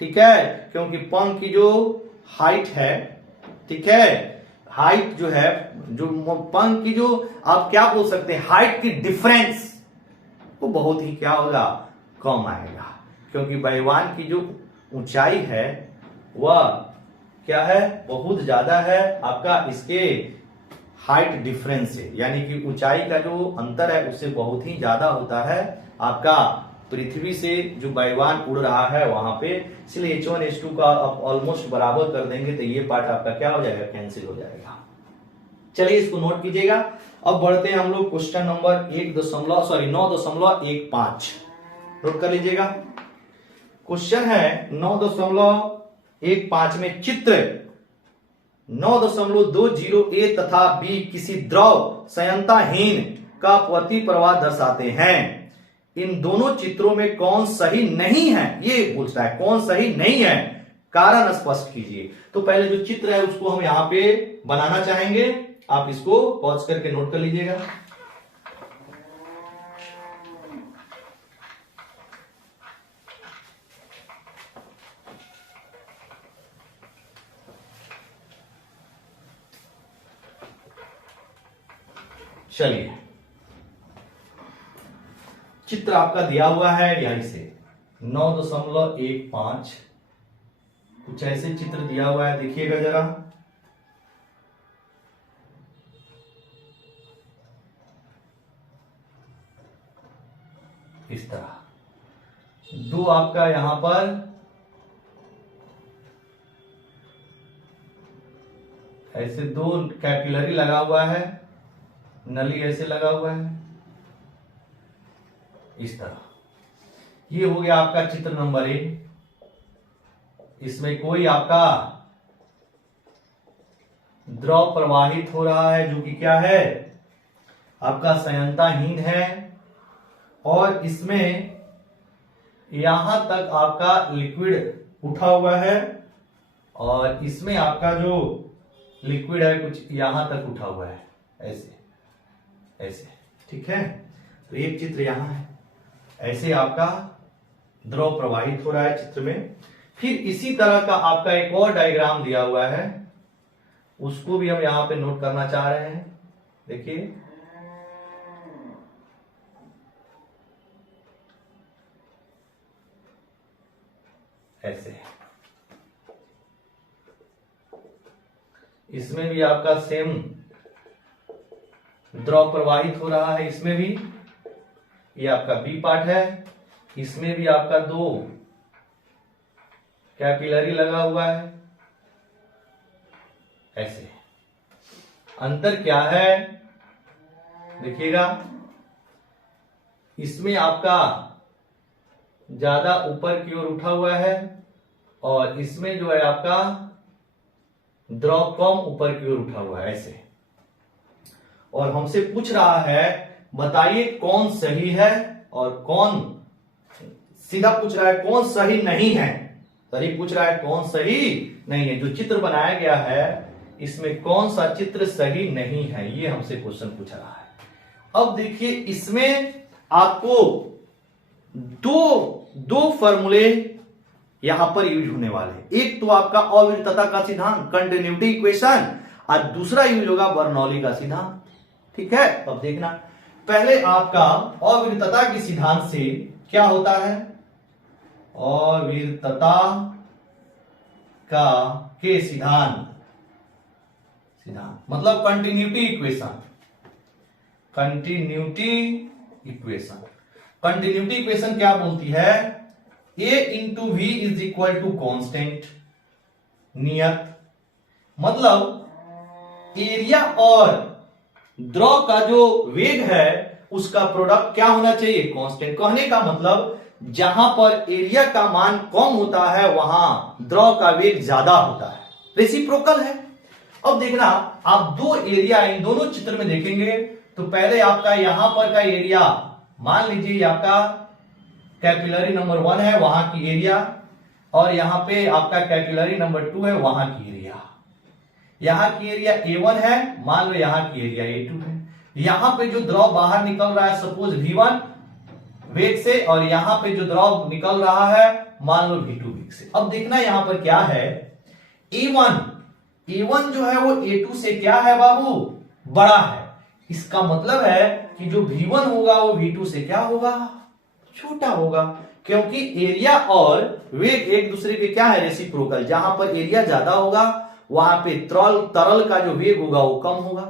ठीक है, क्योंकि पंख की जो हाइट है, ठीक है, हाइट जो है, जो पंख की जो आप क्या बोल सकते हैं, हाइट की डिफरेंस वो बहुत ही क्या होगा, कम आएगा, क्योंकि वायुयान की जो ऊंचाई है वह क्या है, बहुत ज्यादा है आपका इसके हाइट डिफरेंस से, यानी कि ऊंचाई का जो अंतर है उससे बहुत ही ज्यादा होता है आपका पृथ्वी से जो वायुयान उड़ रहा है वहां पे। इसलिए H1 H2 का आप ऑलमोस्ट बराबर कर देंगे तो ये पार्ट आपका क्या हो जाएगा, कैंसिल हो जाएगा। चलिए इसको नोट कीजिएगा। अब बढ़ते हैं हम लोग क्वेश्चन नंबर 9.15 नोट कर लीजिएगा। क्वेश्चन है 9.15 में चित्र 9.20 A तथा B किसी द्रव संयंत्रहीन का प्रति प्रवाह दर्शाते हैं। इन दोनों चित्रों में कौन सही नहीं है, ये पूछता है, कौन सही नहीं है, कारण स्पष्ट कीजिए। तो पहले जो चित्र है उसको हम यहां पे बनाना चाहेंगे, आप इसको पॉज करके नोट कर लीजिएगा। चलिए, चित्र आपका दिया हुआ है यहीं से 9.15, कुछ ऐसे चित्र दिया हुआ है, देखिएगा जरा। इस तरह दो आपका यहां पर ऐसे दो कैपिलरी लगा हुआ है, नली ऐसे लगा हुआ है, इस तरह। ये हो गया आपका चित्र नंबर 1। इसमें कोई आपका द्रव प्रवाहित हो रहा है जो कि क्या है, आपका संयंत्रहीन है, और इसमें यहां तक आपका लिक्विड उठा हुआ है, और इसमें आपका जो लिक्विड है कुछ यहां तक उठा हुआ है, ऐसे ऐसे, ठीक है। तो एक चित्र यहां है, ऐसे आपका द्रव प्रवाहित हो रहा है चित्र में। फिर इसी तरह का आपका एक और डायग्राम दिया हुआ है, उसको भी हम यहां पे नोट करना चाह रहे हैं। देखिए, ऐसे इसमें भी आपका सेम द्रव प्रवाहित हो रहा है, इसमें भी। ये आपका बी पार्ट है, इसमें भी आपका दो कैपिलरी लगा हुआ है, ऐसे। अंतर क्या है देखिएगा, इसमें आपका ज्यादा ऊपर की ओर उठा हुआ है, और इसमें जो है आपका द्रव कम ऊपर की ओर उठा हुआ है, ऐसे। और हमसे पूछ रहा है बताइए कौन सही है और कौन, सीधा पूछ रहा है कौन सही नहीं है, सही पूछ रहा है कौन सही नहीं है। जो चित्र बनाया गया है इसमें कौन सा चित्र सही नहीं है, ये हमसे क्वेश्चन पूछ रहा है। अब देखिए, इसमें आपको दो फॉर्मूले यहां पर यूज होने वाले। एक तो आपका अविरतता का सिद्धांत, कंटिन्यूटी इक्वेशन, और दूसरा यूज होगा बर्नौली का सिद्धांत, ठीक है। अब देखना, पहले आपका अविरतता के सिद्धांत से क्या होता है, अविरतता का के सिद्धांत मतलब कंटिन्यूटी इक्वेशन। कंटिन्यूटी इक्वेशन क्या बोलती है, A into V is equal to constant, नियत। मतलब एरिया और द्रव का जो वेग है उसका प्रोडक्ट क्या होना चाहिए, कांस्टेंट। कहने का मतलब जहां पर एरिया का मान कम होता है वहां द्रव का वेग ज्यादा होता है, रेसिप्रोकल है। अब देखना, आप दो एरिया इन दोनों चित्र में देखेंगे तो पहले आपका यहां पर का एरिया, मान लीजिए आपका कैपिलरी नंबर 1 है, वहां की एरिया, और यहां पे आपका कैपिलरी नंबर 2 है, वहां की एरिया। यहां की एरिया A1 है, मान लो यहां की एरिया A2 है। यहां पे जो द्रव बाहर निकल रहा है सपोज V1 वेग से, और यहां पे जो द्रव निकल रहा है मान लो V2 वेग से। अब देखना यहां पर क्या है, A1 जो है वो A2 से क्या है बाबू, बड़ा है। इसका मतलब है कि जो V1 होगा वो V2 से क्या होगा, छोटा होगा, क्योंकि एरिया और वेग एक दूसरे के क्या है, रेसिप्रोकल। जहां पर एरिया ज्यादा होगा वहां पे तरल का जो वेग होगा वो कम होगा,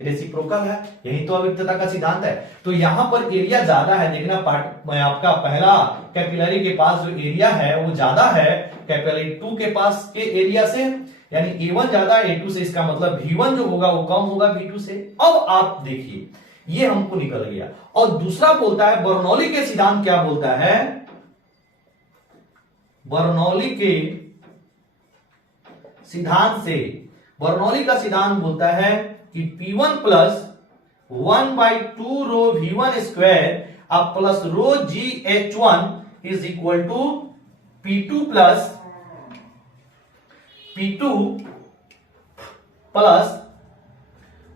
रेसिप्रोकल है। यही तो अविरतता का सिद्धांत है। तो यहां पर एरिया ज्यादा है, देखना पार्ट में आपका पहला कैपिलरी के पास जो एरिया है वो ज्यादा है कैपिलरी 2 के पास के एरिया से, यानी A1 ज्यादा है A2 से। इसका मतलब V1 जो होगा वो कम होगा V2 से। अब आप देखिए, ये हमको निकल गया। और दूसरा बोलता है बर्नौली के सिद्धांत क्या बोलता है, बर्नौली के सिद्धांत से, बर्नौली का सिद्धांत बोलता है कि P1 plus 1/2 rho V1 square अब plus rho GH1 is equal to P2 plus plus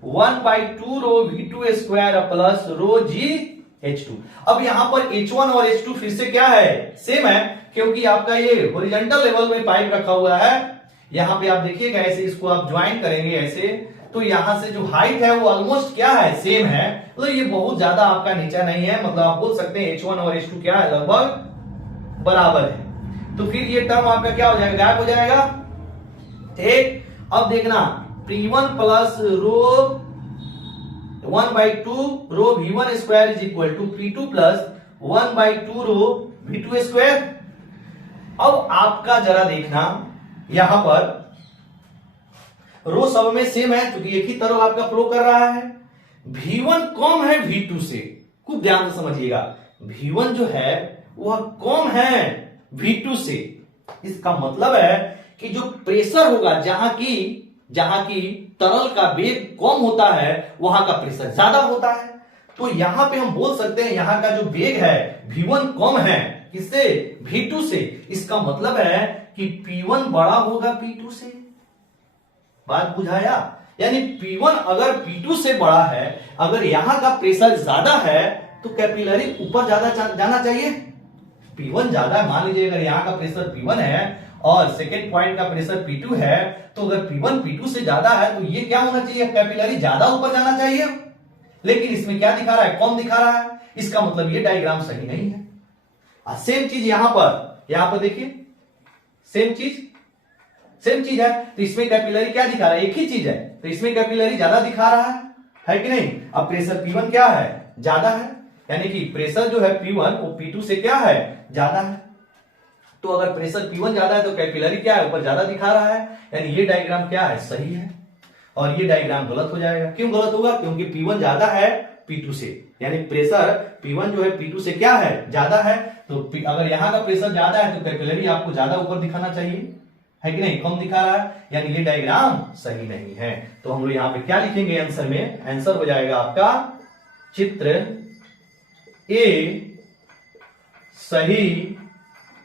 1/2 rho V2 square plus rho GH2। अब यहां पर H1 और H2 फिर से क्या है, सेम है, क्योंकि आपका ये हॉरिजॉन्टल लेवल में पाइप रखा हुआ है। यहां पे आप देखिएगा ऐसे, इसको आप ज्वाइन करेंगे ऐसे, तो यहां से जो हाइट है वो ऑलमोस्ट क्या है, सेम है। तो ये बहुत ज्यादा आपका नीचा नहीं है, मतलब आप बोल सकते हैं H1 और H2 क्या है, लगभग बराबर है। तो फिर ये टर्म आपका क्या हो जाएगा, गायब हो जाएगा। ठीक, अब देखना P1 plus rho 1/2 rho V1 square is equal to P2 plus 1/2 rho V2 square. अब आपका जरा देखना यहां पर रो सब में सेम है क्योंकि एक ही तरल आपका फ्लो कर रहा है। V1 कम है V2 से, खूब ध्यान से समझिएगा। V1 जो है वह कम है V2 से। इसका मतलब है कि जो प्रेशर होगा, जहां की तरल का वेग कम होता है वहां का प्रेशर ज्यादा होता है। तो यहां पे हम बोल सकते हैं यहां का जो वेग है V1 कम है किससे, V2 से। इसका मतलब है कि P1 बड़ा होगा P2 से। बात बुझाया, यानी P1 अगर P2 से बड़ा है, अगर यहां का प्रेशर ज्यादा है तो कैपिलरी ऊपर ज्यादा जाना चाहिए। P1 ज्यादा, मान लीजिए अगर यहां का प्रेशर P1 है और सेकेंड पॉइंट का प्रेशर P2 है, तो अगर P1 P2 से ज्यादा है तो ये क्या होना चाहिए, कैपिलरी ज्यादा ऊपर जाना चाहिए। लेकिन इसमें क्या दिखा रहा है, कम दिखा रहा है। इसका मतलब ये डायग्राम सही नहीं है। सेम चीज यहां पर देखिए, सेम चीज है। तो इसमें कैपिलरी क्या दिखा रहा है, एक ही चीज है, तो इसमें कैपिलरी ज्यादा दिखा रहा है कि नहीं। अब प्रेशर P1 क्या है, ज्यादा है, यानी कि प्रेशर जो है P1 वो P2 से क्या है, ज्यादा है। तो अगर प्रेशर P1 ज्यादा है तो कैपिलरी क्या है, ऊपर ज्यादा दिखा रहा है, यानी ये डायग्राम क्या है, सही है। और ये डायग्राम गलत हो जाएगा। क्यों गलत होगा, क्योंकि P1 ज्यादा है P2 से, यानी प्रेशर P1 जो है P2 से क्या है, ज्यादा है। तो अगर यहां का प्रेशर ज्यादा है तो कैपिलरी आपको ज्यादा ऊपर दिखाना चाहिए, है कि नहीं, कम दिखा रहा है, यानी ये डायग्राम सही नहीं है। तो हम लोग यहां पे क्या लिखेंगे आंसर में, आंसर हो जाएगा आपका चित्र ए सही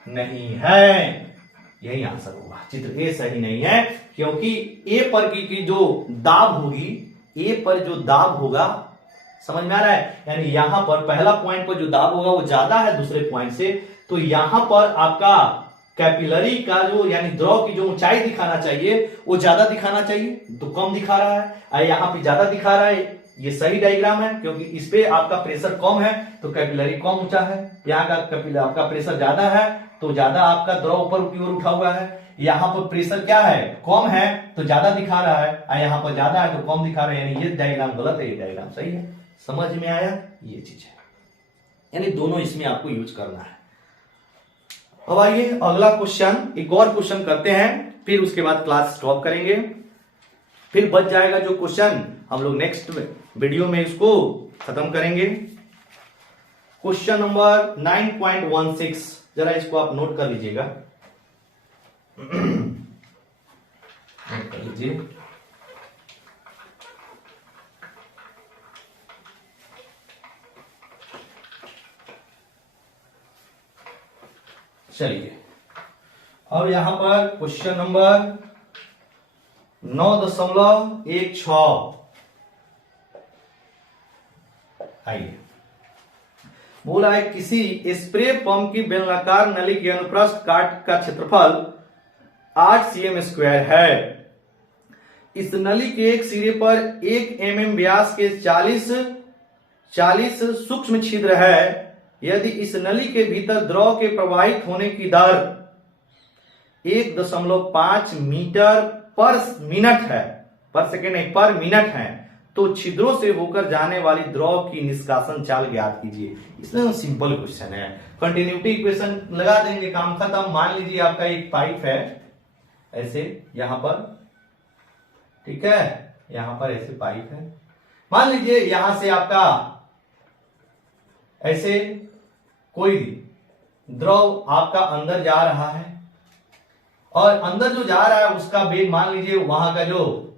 नहीं है, यही आंसर होगा। चित्र ए सही नहीं है क्योंकि ए पर की जो दाब होगी, ए पर जो दाब होगा, समझ में आ रहा है, यानी यहां पर पहला पॉइंट पर जो दाब होगा वो ज्यादा है दूसरे पॉइंट से। तो यहां पर आपका कैपिलरी का जो, यानी द्रव की जो ऊंचाई दिखाना चाहिए वो ज्यादा दिखाना चाहिए, तो कम दिखा रहा है। यहां पे ज्यादा दिखा रहा है, ये सही डायग्राम है क्योंकि इस पे आपका प्रेशर कम है तो कैपिलरी कम ऊंचा है। यहाँ का आपका प्रेशर ज्यादा है तो ज्यादा आपका द्रव ऊपर की ओर उठा हुआ है। यहाँ पर प्रेशर क्या है, कम है तो ज्यादा दिखा रहा है, यहाँ पर ज्यादा है तो कम दिखा रहा है, यानी ये डायग्राम गलत है, ये डायग्राम सही है। समझ में आया, ये चीज है, यानी दोनों इसमें आपको यूज करना है। अब आइए अगला क्वेश्चन, एक और क्वेश्चन करते हैं, फिर उसके बाद क्लास स्टॉप करेंगे। फिर बच जाएगा जो क्वेश्चन, हम लोग नेक्स्ट वीडियो में इसको खत्म करेंगे। क्वेश्चन नंबर 9.16, जरा इसको आप नोट कर लीजिएगा, नोट कर लीजिए। चलिए अब यहां पर क्वेश्चन नंबर 9.16 आइए, बोला है किसी स्प्रे पंप की बेलनाकार नली के अनुप्रस्थ काट का क्षेत्रफल 8 cm स्क्वायर है। इस नली के एक सिरे पर 1 mm व्यास के 40 सूक्ष्म छिद्र है। यदि इस नली के भीतर द्रव के प्रवाहित होने की दर 1.5 मीटर पर मिनट है, पर सेकेंड नहीं, पर मिनट है, तो छिद्रों से होकर जाने वाली द्रव की निष्कासन चाल ज्ञात कीजिए। इसमें सिंपल क्वेश्चन है, कंटिन्यूटी इक्वेशन लगा देंगे, काम खत्म। मान लीजिए आपका एक पाइप है ऐसे यहां पर, ठीक है, यहां पर ऐसे पाइप है, मान लीजिए यहां से आपका ऐसे कोई द्रव आपका अंदर जा रहा है और अंदर जो जा रहा है उसका वेग, मान लीजिए वहां का जो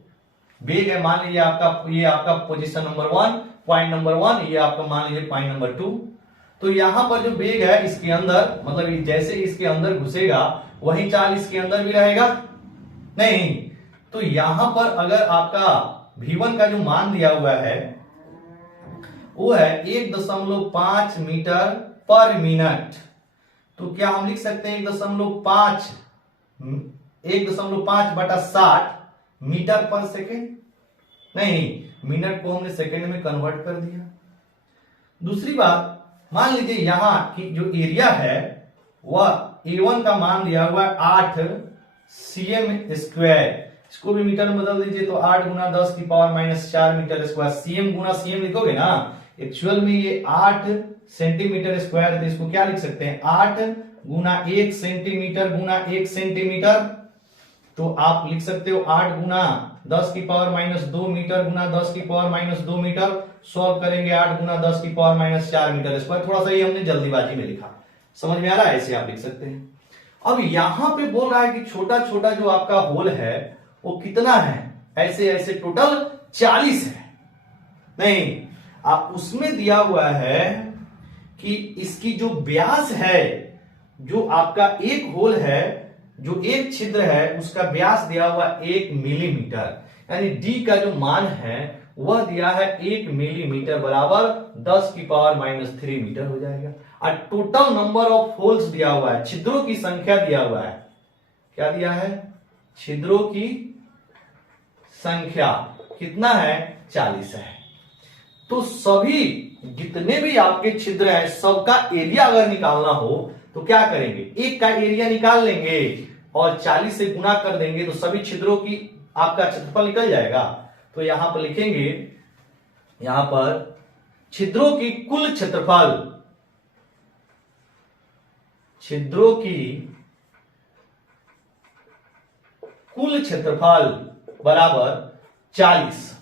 वेग है, मान लीजिए आपका, ये आपका पोजीशन नंबर 1, पॉइंट नंबर 1, ये आपका मान लीजिए पॉइंट नंबर 2। तो यहां पर जो वेग है इसके अंदर, मतलब जैसे इसके अंदर घुसेगा वही चाल इसके अंदर भी रहेगा नहीं। तो यहां पर अगर आपका V1 का जो मान दिया हुआ है वो है 1.5 मीटर पर मिनट, तो क्या हम लिख सकते हैं 1.5 बटा 60 मीटर पर सेकेंड। नहीं, मिनट को हमने सेकंड में कन्वर्ट कर दिया। दूसरी बात, मान लीजिए यहां की जो एरिया है वह A1 का मान लिया हुआ है 8 cm²। इसको भी मीटर में बदल दीजिए तो 8 गुना 10 की power minus 4 meter square. CM गुना सीएम लिखोगे ना, एक्चुअल में ये 8 सेंटीमीटर स्क्वायर है, तो इसको क्या लिख सकते हैं, 8 गुना 1 सेंटीमीटर गुना 1 सेंटीमीटर। तो आप लिख सकते हो 8 गुना 10 की पावर माइनस 2 मीटर गुना 10 की पावर माइनस 2 मीटर। सॉल्व करेंगे 8 गुना 10 की पावर माइनस 4 मीटर स्क्वायर। थोड़ा सा ये हमने जल्दीबाजी में लिखा, समझ में आ रहा है, ऐसे आप लिख सकते हैं। अब यहां पे बोल रहा है कि छोटा छोटा जो आपका होल है वो कितना है, ऐसे ऐसे टोटल 40 है। नहीं, आप उसमें दिया हुआ है कि इसकी जो व्यास है, जो आपका एक होल है, जो एक छिद्र है, उसका व्यास दिया हुआ 1 मिलीमीटर, यानी डी का जो मान है वह दिया है 1 मिलीमीटर बराबर 10 की पावर माइनस 3 मीटर हो जाएगा। और टोटल नंबर ऑफ होल्स दिया हुआ है, छिद्रों की संख्या दिया हुआ है, क्या दिया है, छिद्रों की संख्या कितना है, 40 है। तो सभी जितने भी आपके छिद्र हैं सबका एरिया अगर निकालना हो तो क्या करेंगे, एक का एरिया निकाल लेंगे और 40 से गुना कर देंगे तो सभी छिद्रों की आपका क्षेत्रफल निकल जाएगा। तो यहां पर लिखेंगे, यहां पर छिद्रों की कुल क्षेत्रफल, छिद्रों की कुल क्षेत्रफल बराबर 40।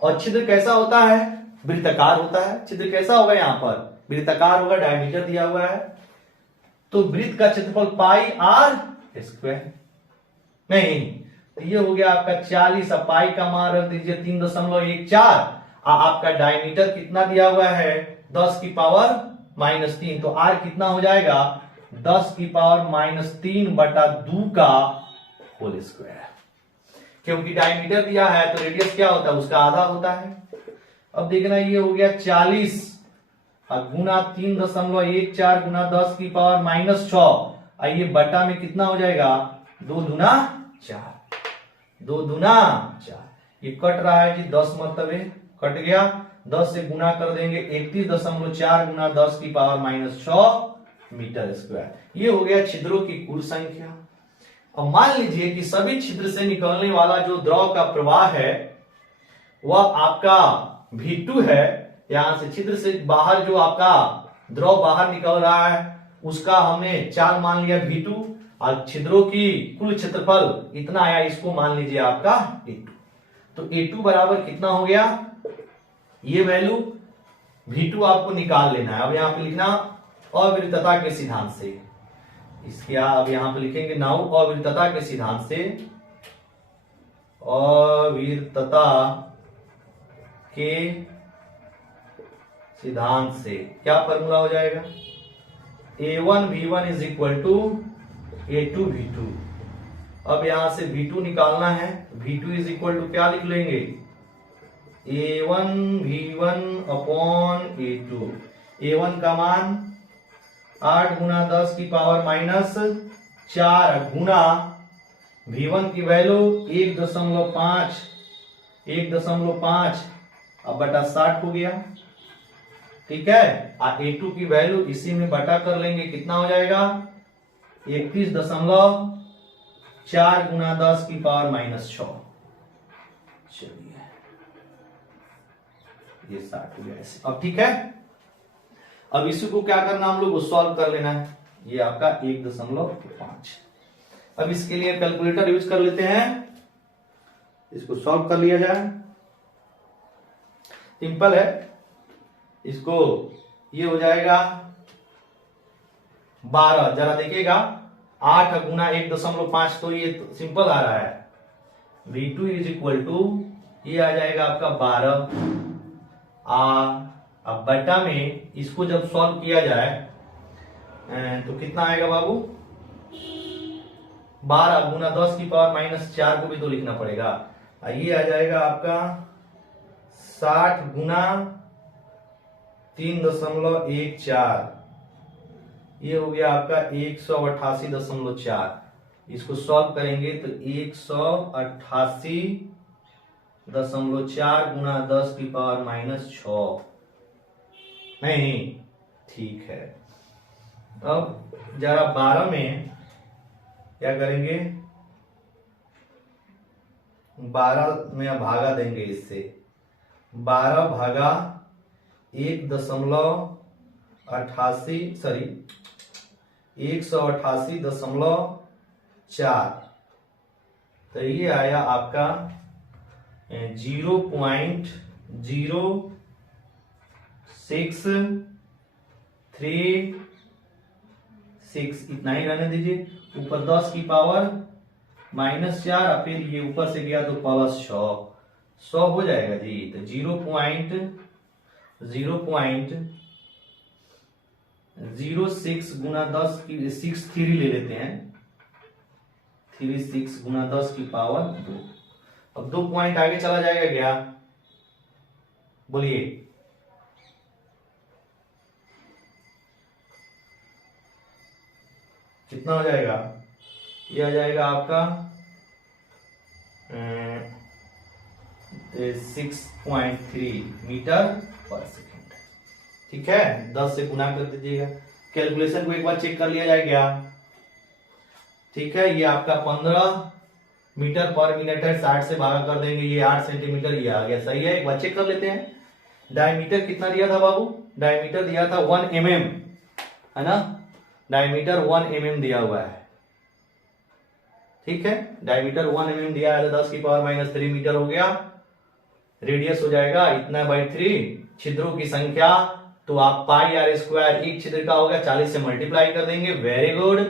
और छिद्र कैसा होता है, वृत्ताकार होता है। छिद्र कैसा होगा, यहां पर वृत्ताकार होगा, डायमीटर दिया हुआ है, तो वृत्त का क्षेत्रफल पाई आर स्क्वायर। नहीं, तो ये हो गया आपका 40, पाई का मान रख दीजिए 3.14। आपका डायमीटर कितना दिया हुआ है, 10 की पावर माइनस 3, तो आर कितना हो जाएगा, 10 की पावर माइनस 3 बटा 2 का होल स्क्वायर। क्योंकि डायमीटर दिया है तो रेडियस क्या होता है, उसका आधा होता है। अब देखना, ये हो गया 40 गुना 3.14 गुना 10 की पावर माइनस 6, आइए बटा में कितना हो जाएगा, 2 दूना 4, 2 दूना 4। ये कट रहा है जी, 10 मरतबे कट गया, 10 से गुना कर देंगे 31.4 गुना 10 की पावर माइनस 6 मीटर स्क्वायर। ये हो गया छिद्रों की कुल संख्या। अब मान लीजिए कि सभी छिद्र से निकलने वाला जो द्रव का प्रवाह है वह आपका V2 है। यहां से छिद्र से बाहर जो आपका द्रव बाहर निकल रहा है उसका हमने चाल मान लिया V2, और छिद्रों की कुल क्षेत्रफल इतना आया, इसको मान लीजिए आपका A2। तो A2 बराबर कितना हो गया, ये वैल्यू V2 आपको निकाल लेना है। अब यहां पे लिखना अविरतता के सिद्धांत से, इसके अब यहां पे लिखेंगे नाउ अविरतता के सिद्धांत से, अविरतता के सिद्धांत से क्या फॉर्मूला हो जाएगा, A1V1 is equal to A2V2। अब यहां से V2 निकालना है, V2 इज इक्वल टू क्या लिख लेंगे, A1V1 अपॉन A2। A1 का मान 8 गुना 10 की पावर माइनस 4 गुना V1 की वैल्यू 1.5 अब बटा 60 हो गया, ठीक है। और A2 की वैल्यू इसी में बटा कर लेंगे, कितना हो जाएगा 31.4 गुना 10 की पावर माइनस 6। चलिए ये 60 हो गया ऐसे। अब ठीक है, अब इसी को क्या करना, हम लोग को सॉल्व कर लेना है। ये आपका 1.5। अब इसके लिए कैलकुलेटर यूज कर लेते हैं, इसको सॉल्व कर लिया जाए, सिंपल है। इसको ये हो जाएगा 12, जरा देखिएगा 8 गुना 1.5, तो ये सिंपल आ रहा है। V2 इज इक्वल टू ये आ जाएगा आपका 12। अब बटा में इसको जब सॉल्व किया जाए तो कितना आएगा बाबू, 12 गुना 10 की पावर माइनस 4 को भी तो लिखना पड़ेगा। ये आ जाएगा आपका 60 गुना 3.14, ये हो गया आपका 188.4। इसको सॉल्व करेंगे तो 188 0.4 गुना 10 की पावर -6 नहीं, ठीक है। अब जरा 12 में क्या करेंगे, 12 में भागा देंगे इससे। 12 भागा 188.4, तो ये आया आपका 0.0636, इतना ही रहने दीजिए। ऊपर 10 की पावर -4, फिर ये ऊपर से गया तो +100 हो जाएगा जी। तो 0.06 गुना 10 की 63 ले लेते हैं, 36 गुना 10 की पावर 2। अब 2 पॉइंट आगे चला जाएगा क्या, बोलिए। कितना हो जाएगा, ये आ जाएगा आपका 6.3 मीटर पर सेकेंड। ठीक है, 10 से गुना कर दीजिएगा। कैलकुलेशन को एक बार चेक कर लिया जाए क्या, ठीक है। ये आपका 15 मीटर पर मिनट है, 60 से भागा कर देंगे, ये 8 सेंटीमीटर ये आ गया, सही है। एक बार चेक कर लेते हैं। डायमीटर कितना दिया था बाबू, डायमीटर दिया था 1 mm, है ना। डायमीटर 1 mm दिया हुआ है, ठीक है। डायमीटर 1 mm दिया है, तो 10 की पावर -3 मीटर हो गया। रेडियस हो जाएगा इतना बाई 3। छिद्रों की संख्या तो आप πr², एक छिद्र का होगा 40 से मल्टीप्लाई कर देंगे। वेरी गुड,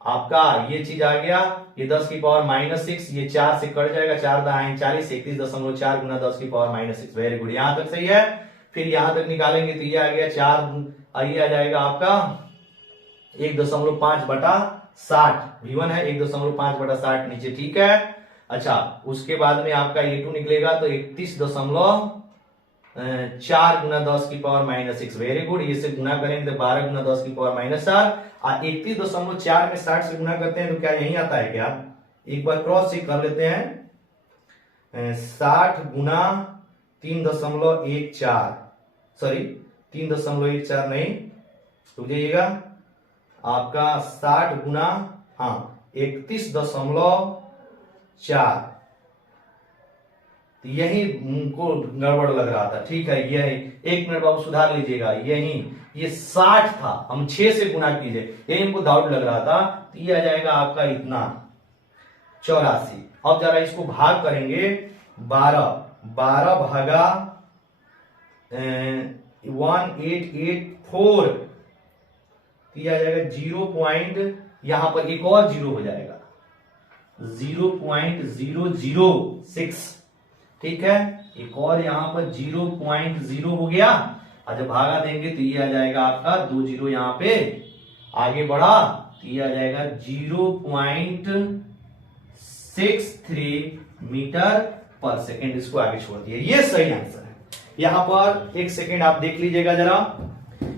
आपका ये चीज आ गया। ये 10 की पावर -6, ये 4 से कट जाएगा, 4 दाएं 40, 31.4 गुना 10 की पावर -6। वेरी गुड, यहां तक सही है। फिर यहां तक निकालेंगे तो ये आ गया 4, ये आ जाएगा आपका 1.5/60। V1 है 1.5/60 नीचे, ठीक है। अच्छा, उसके बाद में आपका A2 निकलेगा तो 31.4 गुना 10 की पावर -6। वेरी गुड, इससे गुना करेंगे तो 12 गुना 10 की पावर -4। 31.4 में 60 से गुना करते हैं तो क्या यही आता है क्या, एक बार क्रॉस चेक कर लेते हैं। 60 गुना 3.14, सॉरी 3.14 नहीं, रुक जाइएगा, आपका 60 गुना 31.4, यही को गड़बड़ लग रहा था, ठीक है। यही, एक मिनट बाबू सुधार लीजिएगा, यही ये 60 था, हम 6 से गुना कीजिए, यही हमको डाउट लग रहा था। तो ये आ जाएगा आपका इतना 84। अब जरा इसको भाग करेंगे 12 भागा 1884, ये आ जाएगा 0. यहां पर एक और जीरो हो जाएगा 0.006, ठीक है। एक और यहां पर 0.0 हो गया, और जब भागा देंगे तो ये आ जाएगा आपका 2 जीरो यहां पे आगे बढ़ा, तो ये आ जाएगा 0.63 मीटर पर सेकेंड। इसको आगे छोड़ दिया, ये सही आंसर है। यहां पर एक सेकेंड आप देख लीजिएगा, जरा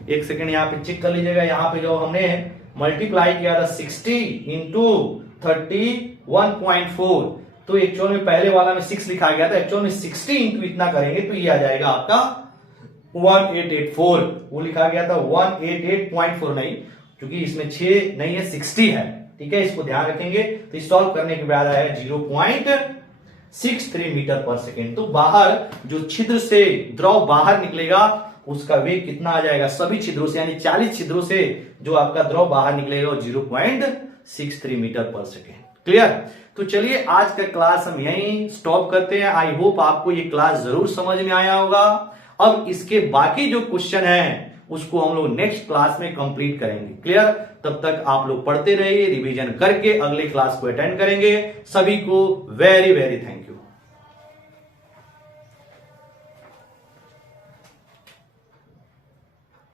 एक सेकेंड यहां पे चेक कर लीजिएगा। यहां पे जो हमने मल्टीप्लाई किया था 60 इंटू 31.4, तो एक्चुअल में पहले वाला में 6 लिखा गया था, एक्चुअल में 60 इंटू इतना करेंगे तो ये आ जाएगा आपका 1884। वो लिखा गया था 188.4 नहीं, क्योंकि इसमें 6 नहीं है 60 है, ठीक है। इसको ध्यान रखेंगे। तो सॉल्व करने के बाद आया 0.63 मीटर पर सेकेंड। तो बाहर जो छिद्र से द्रव बाहर निकलेगा उसका वेग कितना आ जाएगा, सभी छिद्रों से यानी 40 छिद्रों से जो आपका द्रव बाहर निकलेगा वो 0.63 मीटर पर सेकेंड। क्लियर। तो चलिए आज का क्लास हम यहीं स्टॉप करते हैं। आई होप आपको ये क्लास जरूर समझ में आया होगा। अब इसके बाकी जो क्वेश्चन है उसको हम लोग नेक्स्ट क्लास में कंप्लीट करेंगे। क्लियर। तब तक आप लोग पढ़ते रहिए, रिवीजन करके अगले क्लास को अटेंड करेंगे। सभी को वेरी वेरी थैंक यू।